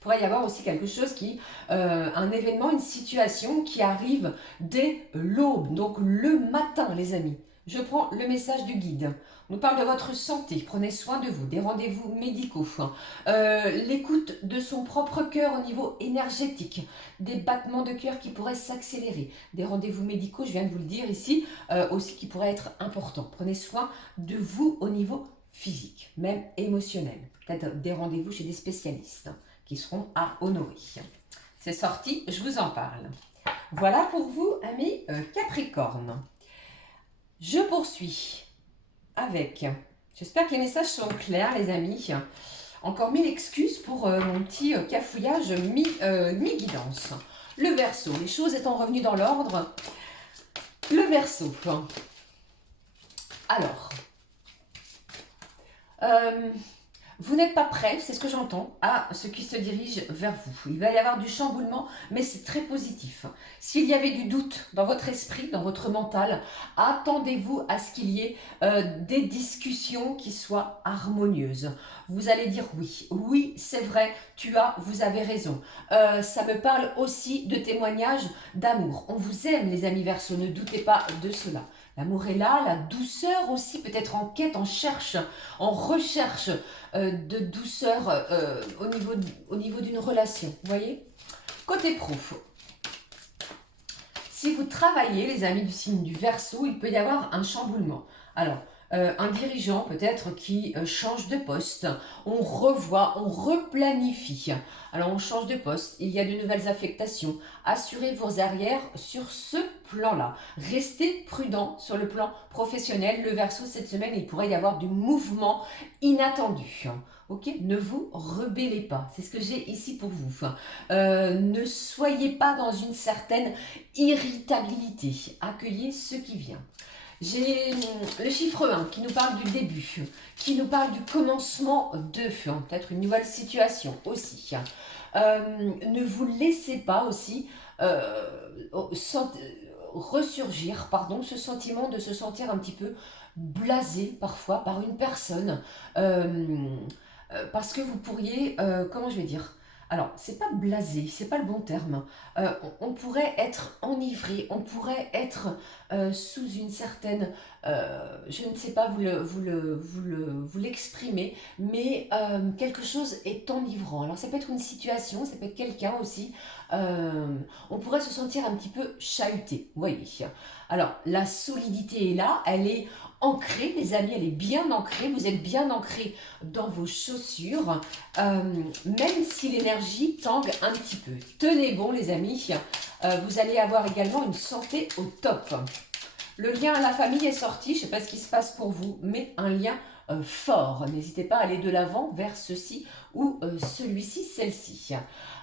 pourrait y avoir aussi quelque chose un événement, une situation qui arrive dès l'aube, donc le matin les amis. Je prends le message du guide. On nous parle de votre santé, prenez soin de vous, des rendez-vous médicaux, l'écoute de son propre cœur au niveau énergétique, des battements de cœur qui pourraient s'accélérer, des rendez-vous médicaux, je viens de vous le dire ici, aussi qui pourraient être importants. Prenez soin de vous au niveau physique, même émotionnel. Peut-être des rendez-vous chez des spécialistes qui seront à honorer. C'est sorti, je vous en parle. Voilà pour vous, amis Capricorne. Je poursuis avec, j'espère que les messages sont clairs les amis, encore 1000 excuses pour mon petit cafouillage mi-guidance. Le Verseau, les choses étant revenues dans l'ordre, le Verseau. Alors, vous n'êtes pas prêt, c'est ce que j'entends, à ce qui se dirige vers vous. Il va y avoir du chamboulement, mais c'est très positif. S'il y avait du doute dans votre esprit, dans votre mental, attendez-vous à ce qu'il y ait des discussions qui soient harmonieuses. Vous allez dire oui, oui c'est vrai, vous avez raison. Ça me parle aussi de témoignages d'amour. On vous aime les amis Verseau, ne doutez pas de cela. L'amour est là, la douceur aussi, peut-être en quête, en recherche de douceur au niveau d'une relation. Vous voyez? Côté pro, si vous travaillez, les amis du signe du Verseau, il peut y avoir un chamboulement. Alors, un dirigeant peut-être qui change de poste, on revoit, on replanifie. Alors on change de poste, il y a de nouvelles affectations. Assurez vos arrières sur ce plan-là. Restez prudent sur le plan professionnel. Le Verseau, cette semaine, il pourrait y avoir du mouvement inattendu. Ok, ne vous rebellez pas, c'est ce que j'ai ici pour vous. Ne soyez pas dans une certaine irritabilité. Accueillez ce qui vient. J'ai le chiffre 1 qui nous parle du début, qui nous parle du commencement de, peut-être une nouvelle situation aussi. Ne vous laissez pas aussi ressurgir, ce sentiment de se sentir un petit peu blasé parfois par une personne. Parce que vous pourriez, comment je vais dire, alors, c'est pas blasé, c'est pas le bon terme. On pourrait être enivré, on pourrait être sous une certaine, je ne sais pas vous l'exprimer, mais quelque chose est enivrant. Alors, ça peut être une situation, ça peut être quelqu'un aussi. On pourrait se sentir un petit peu chahuté, vous voyez. Alors, la solidité est là, elle est ancrée, les amis, elle est bien ancrée, vous êtes bien ancrés dans vos chaussures, même si l'énergie tangue un petit peu. Tenez bon les amis, vous allez avoir également une santé au top. Le lien à la famille est sorti, je ne sais pas ce qui se passe pour vous, mais un lien fort. N'hésitez pas à aller de l'avant vers ceci ou celui-ci, celle-ci.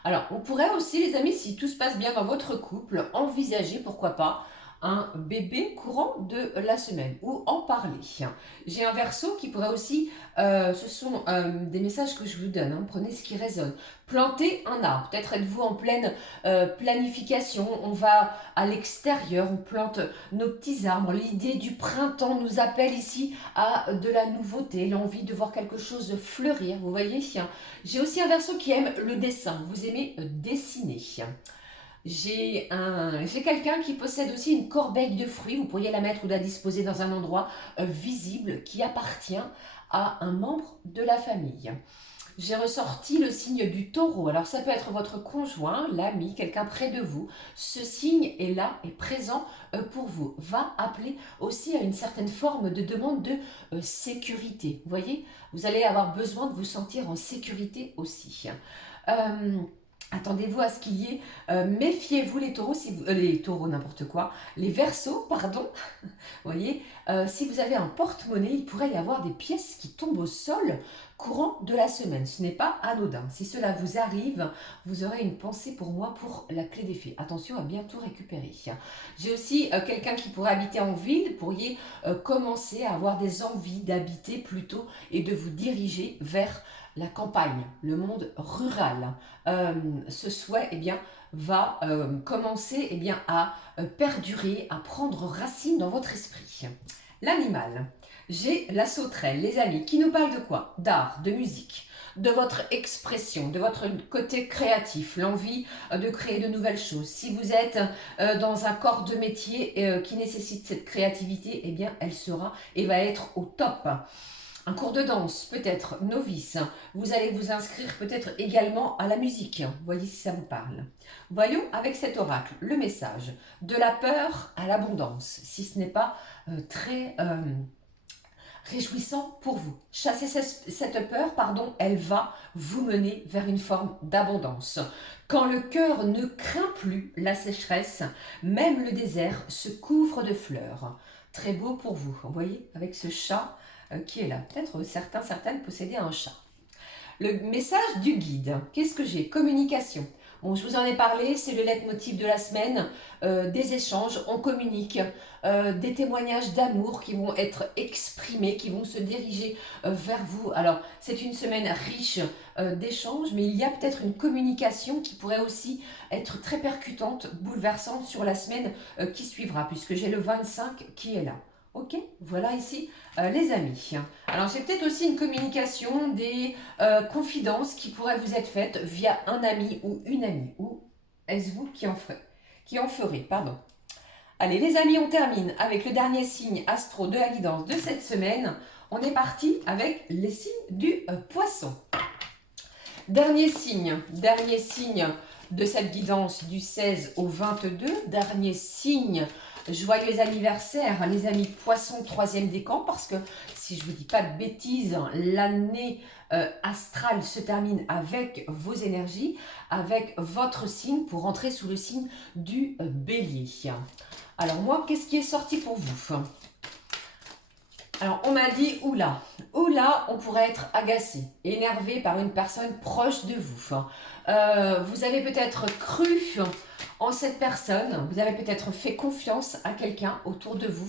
Alors, on pourrait aussi, les amis, si tout se passe bien dans votre couple, envisager, pourquoi pas, un bébé courant de la semaine ou en parler. J'ai un verso qui pourrait aussi, ce sont des messages que je vous donne, hein, prenez ce qui résonne. Planter un arbre, peut-être êtes-vous en pleine planification, on va à l'extérieur, on plante nos petits arbres. L'idée du printemps nous appelle ici à de la nouveauté, l'envie de voir quelque chose fleurir, vous voyez. J'ai aussi un verso qui aime le dessin, vous aimez dessiner. J'ai quelqu'un qui possède aussi une corbeille de fruits. Vous pourriez la mettre ou la disposer dans un endroit visible qui appartient à un membre de la famille. J'ai ressorti le signe du taureau. Alors ça peut être votre conjoint, l'ami, quelqu'un près de vous. Ce signe est là, est présent pour vous. Va appeler aussi à une certaine forme de demande de sécurité. Vous voyez, vous allez avoir besoin de vous sentir en sécurité aussi. Attendez-vous à ce qu'il y ait, méfiez-vous les taureaux, si vous, les taureaux n'importe quoi, les verseaux, pardon, vous voyez, si vous avez un porte-monnaie, il pourrait y avoir des pièces qui tombent au sol courant de la semaine. Ce n'est pas anodin. Si cela vous arrive, vous aurez une pensée pour moi pour la clé des fées. Attention à bien tout récupérer. J'ai aussi quelqu'un qui pourrait habiter en ville. Vous pourriez commencer à avoir des envies d'habiter plutôt et de vous diriger vers la campagne, le monde rural. Ce souhait va commencer à perdurer, à prendre racine dans votre esprit. L'animal. J'ai la sauterelle, les amis, qui nous parle de quoi? D'art, de musique, de votre expression, de votre côté créatif, l'envie de créer de nouvelles choses. Si vous êtes dans un corps de métier qui nécessite cette créativité, elle sera et va être au top. Un cours de danse, peut-être novice. Vous allez vous inscrire peut-être également à la musique. Voyez si ça vous parle. Voyons avec cet oracle le message de la peur à l'abondance, si ce n'est pas très réjouissant pour vous. Chasser cette peur, elle va vous mener vers une forme d'abondance. Quand le cœur ne craint plus la sécheresse, même le désert se couvre de fleurs. Très beau pour vous, vous voyez, avec ce chat qui est là. Peut-être certaines possédaient un chat. Le message du guide, qu'est-ce que j'ai? Communication. Bon, je vous en ai parlé, c'est le leitmotiv de la semaine, des échanges, on communique, des témoignages d'amour qui vont être exprimés, qui vont se diriger vers vous. Alors, c'est une semaine riche d'échanges, mais il y a peut-être une communication qui pourrait aussi être très percutante, bouleversante sur la semaine qui suivra, puisque j'ai le 25 qui est là. Ok, voilà ici les amis. Alors j'ai peut-être aussi une communication, des confidences qui pourraient vous être faites via un ami ou une amie. Ou est-ce vous qui en ferez, pardon. Allez les amis, on termine avec le dernier signe astro de la guidance de cette semaine. On est parti avec les signes du poisson. Dernier signe de cette guidance du 16 au 22. Dernier signe. Joyeux anniversaire les amis poissons 3e décan, parce que si je ne vous dis pas de bêtises, l'année astrale se termine avec vos énergies, avec votre signe pour rentrer sous le signe du bélier. Alors moi, qu'est-ce qui est sorti pour vous? Alors on m'a dit oula, on pourrait être agacé, énervé par une personne proche de vous. Vous avez peut-être cru en cette personne, vous avez peut-être fait confiance à quelqu'un autour de vous.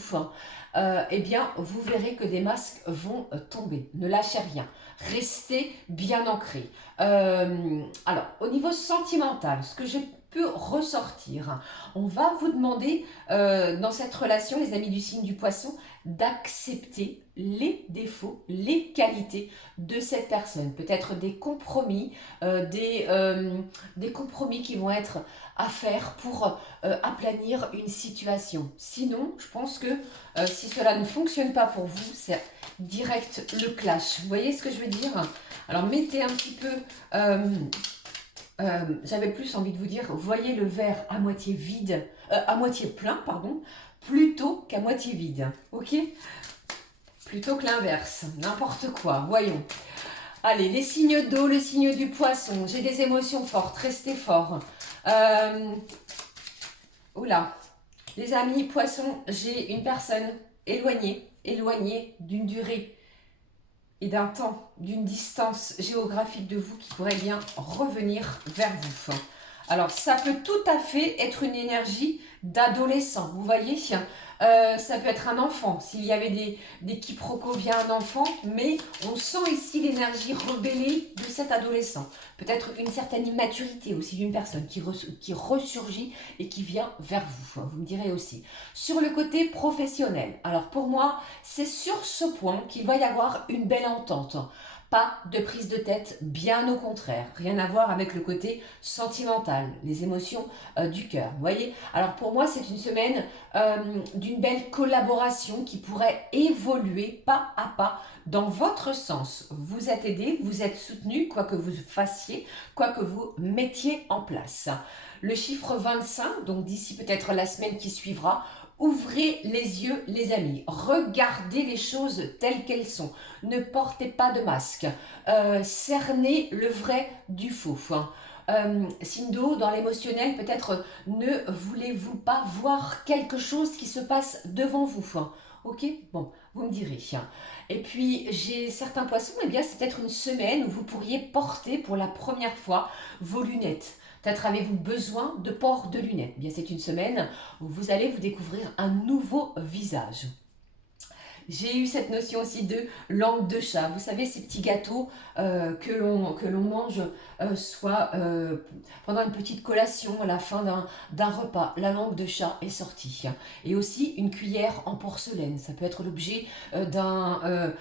Vous verrez que des masques vont tomber. Ne lâchez rien, restez bien ancré. Alors au niveau sentimental, ce que j'ai pu ressortir, on va vous demander dans cette relation, les amis du signe du poisson, d'accepter les défauts, les qualités de cette personne. Peut-être des compromis, des compromis qui vont être à faire pour aplanir une situation. Sinon, je pense que si cela ne fonctionne pas pour vous, c'est direct le clash. Vous voyez ce que je veux dire? Alors, mettez un petit peu... j'avais plus envie de vous dire, voyez le verre à moitié vide, à moitié plein, pardon, plutôt qu'à moitié vide, ok? Plutôt que l'inverse, n'importe quoi, voyons. Allez, les signes d'eau, le signe du poisson, j'ai des émotions fortes, restez forts. Oula, les amis poissons, j'ai une personne éloignée d'une durée et d'un temps, d'une distance géographique de vous qui pourrait bien revenir vers vous. Alors, ça peut tout à fait être une énergie d'adolescent, vous voyez. Ça peut être un enfant, s'il y avait des quiproquos via un enfant, mais on sent ici l'énergie rebellée de cet adolescent. Peut-être une certaine immaturité aussi d'une personne qui ressurgit et qui vient vers vous, vous me direz aussi. Sur le côté professionnel, alors pour moi, c'est sur ce point qu'il va y avoir une belle entente. Pas de prise de tête, bien au contraire. Rien à voir avec le côté sentimental, les émotions du cœur. Vous voyez? Alors pour moi, c'est une semaine d'une belle collaboration qui pourrait évoluer pas à pas dans votre sens. Vous êtes aidé, vous êtes soutenu, quoi que vous fassiez, quoi que vous mettiez en place. Le chiffre 25, donc d'ici peut-être la semaine qui suivra, ouvrez les yeux, les amis. Regardez les choses telles qu'elles sont. Ne portez pas de masque. Cernez le vrai du faux. Signe d'eau, dans l'émotionnel, peut-être ne voulez-vous pas voir quelque chose qui se passe devant vous. Ok? Bon, vous me direz. Et puis, j'ai certains poissons, eh bien, c'est peut-être une semaine où vous pourriez porter pour la première fois vos lunettes. Peut-être avez-vous besoin de port de lunettes. Eh bien, c'est une semaine où vous allez vous découvrir un nouveau visage. J'ai eu cette notion aussi de langue de chat. Vous savez, ces petits gâteaux que l'on mange soit pendant une petite collation à la fin d'un repas. La langue de chat est sortie. Et aussi une cuillère en porcelaine. Ça peut être l'objet d'un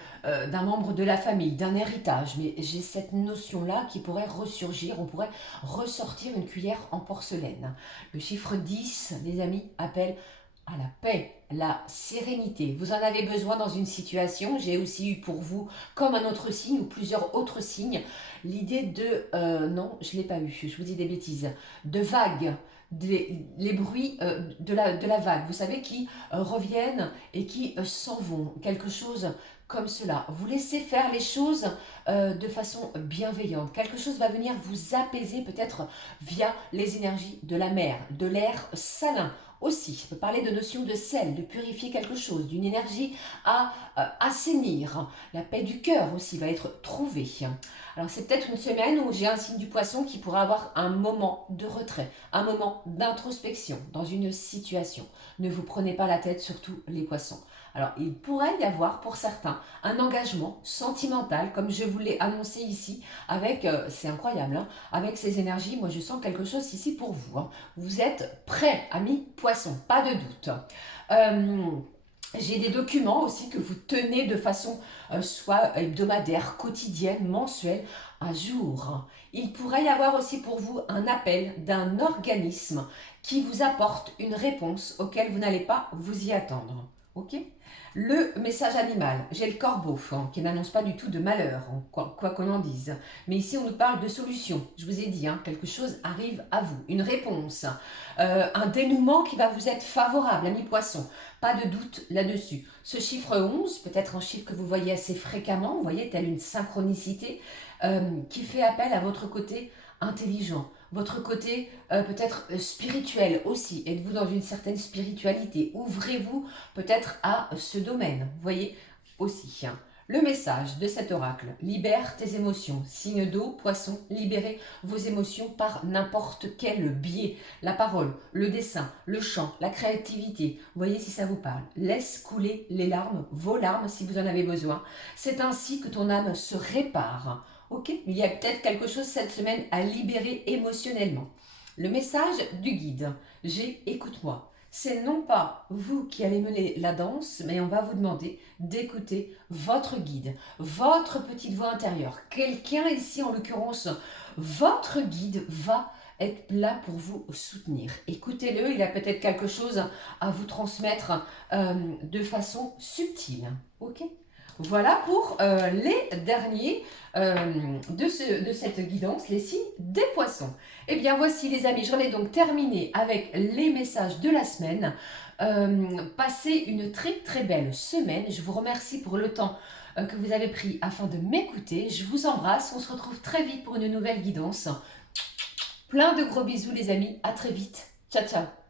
membre de la famille, d'un héritage. Mais j'ai cette notion-là qui pourrait ressurgir. On pourrait ressortir une cuillère en porcelaine. Le chiffre 10, les amis, appelle à la paix, la sérénité. Vous en avez besoin dans une situation. J'ai aussi eu pour vous, comme un autre signe ou plusieurs autres signes, l'idée de... non, je ne l'ai pas eu, je vous dis des bêtises. De vagues, les bruits de la vague, vous savez, qui reviennent et qui s'en vont. Quelque chose comme cela. Vous laissez faire les choses de façon bienveillante. Quelque chose va venir vous apaiser peut-être via les énergies de la mer, de l'air salin. Aussi, on peut parler de notion de sel, de purifier quelque chose, d'une énergie à assainir. La paix du cœur aussi va être trouvée. Alors c'est peut-être une semaine où j'ai un signe du poisson qui pourra avoir un moment de retrait, un moment d'introspection dans une situation. Ne vous prenez pas la tête, surtout les poissons. Alors, il pourrait y avoir pour certains un engagement sentimental, comme je vous l'ai annoncé ici, avec, c'est incroyable, hein, avec ces énergies. Moi, je sens quelque chose ici pour vous. Hein. Vous êtes prêts, amis poissons, pas de doute. J'ai des documents aussi que vous tenez de façon soit hebdomadaire, quotidienne, mensuelle, à jour. Il pourrait y avoir aussi pour vous un appel d'un organisme qui vous apporte une réponse auquel vous n'allez pas vous y attendre. Ok? Le message animal, j'ai le corbeau hein, qui n'annonce pas du tout de malheur, hein, quoi qu'on en dise. Mais ici, on nous parle de solution. Je vous ai dit, hein, quelque chose arrive à vous, une réponse, un dénouement qui va vous être favorable, ami poisson. Pas de doute là-dessus. Ce chiffre 11, peut-être un chiffre que vous voyez assez fréquemment, vous voyez, telle une synchronicité, qui fait appel à votre côté intelligent, votre côté peut-être spirituel aussi. Êtes-vous dans une certaine spiritualité? Ouvrez-vous peut-être à ce domaine, vous voyez aussi. Hein. Le message de cet oracle, libère tes émotions. Signe d'eau, poisson, libérez vos émotions par n'importe quel biais. La parole, le dessin, le chant, la créativité. Voyez si ça vous parle. Laisse couler les larmes, vos larmes si vous en avez besoin. C'est ainsi que ton âme se répare. Ok, il y a peut-être quelque chose cette semaine à libérer émotionnellement. Le message du guide, écoute-moi. C'est non pas vous qui allez mener la danse, mais on va vous demander d'écouter votre guide, votre petite voix intérieure. Quelqu'un ici, en l'occurrence, votre guide va être là pour vous soutenir. Écoutez-le, il a peut-être quelque chose à vous transmettre de façon subtile. Ok ? Voilà pour les derniers de cette guidance, les signes des poissons. Eh bien voici les amis, j'en ai donc terminé avec les messages de la semaine. Passez une très très belle semaine. Je vous remercie pour le temps que vous avez pris afin de m'écouter. Je vous embrasse, on se retrouve très vite pour une nouvelle guidance. Plein de gros bisous les amis, à très vite. Ciao ciao.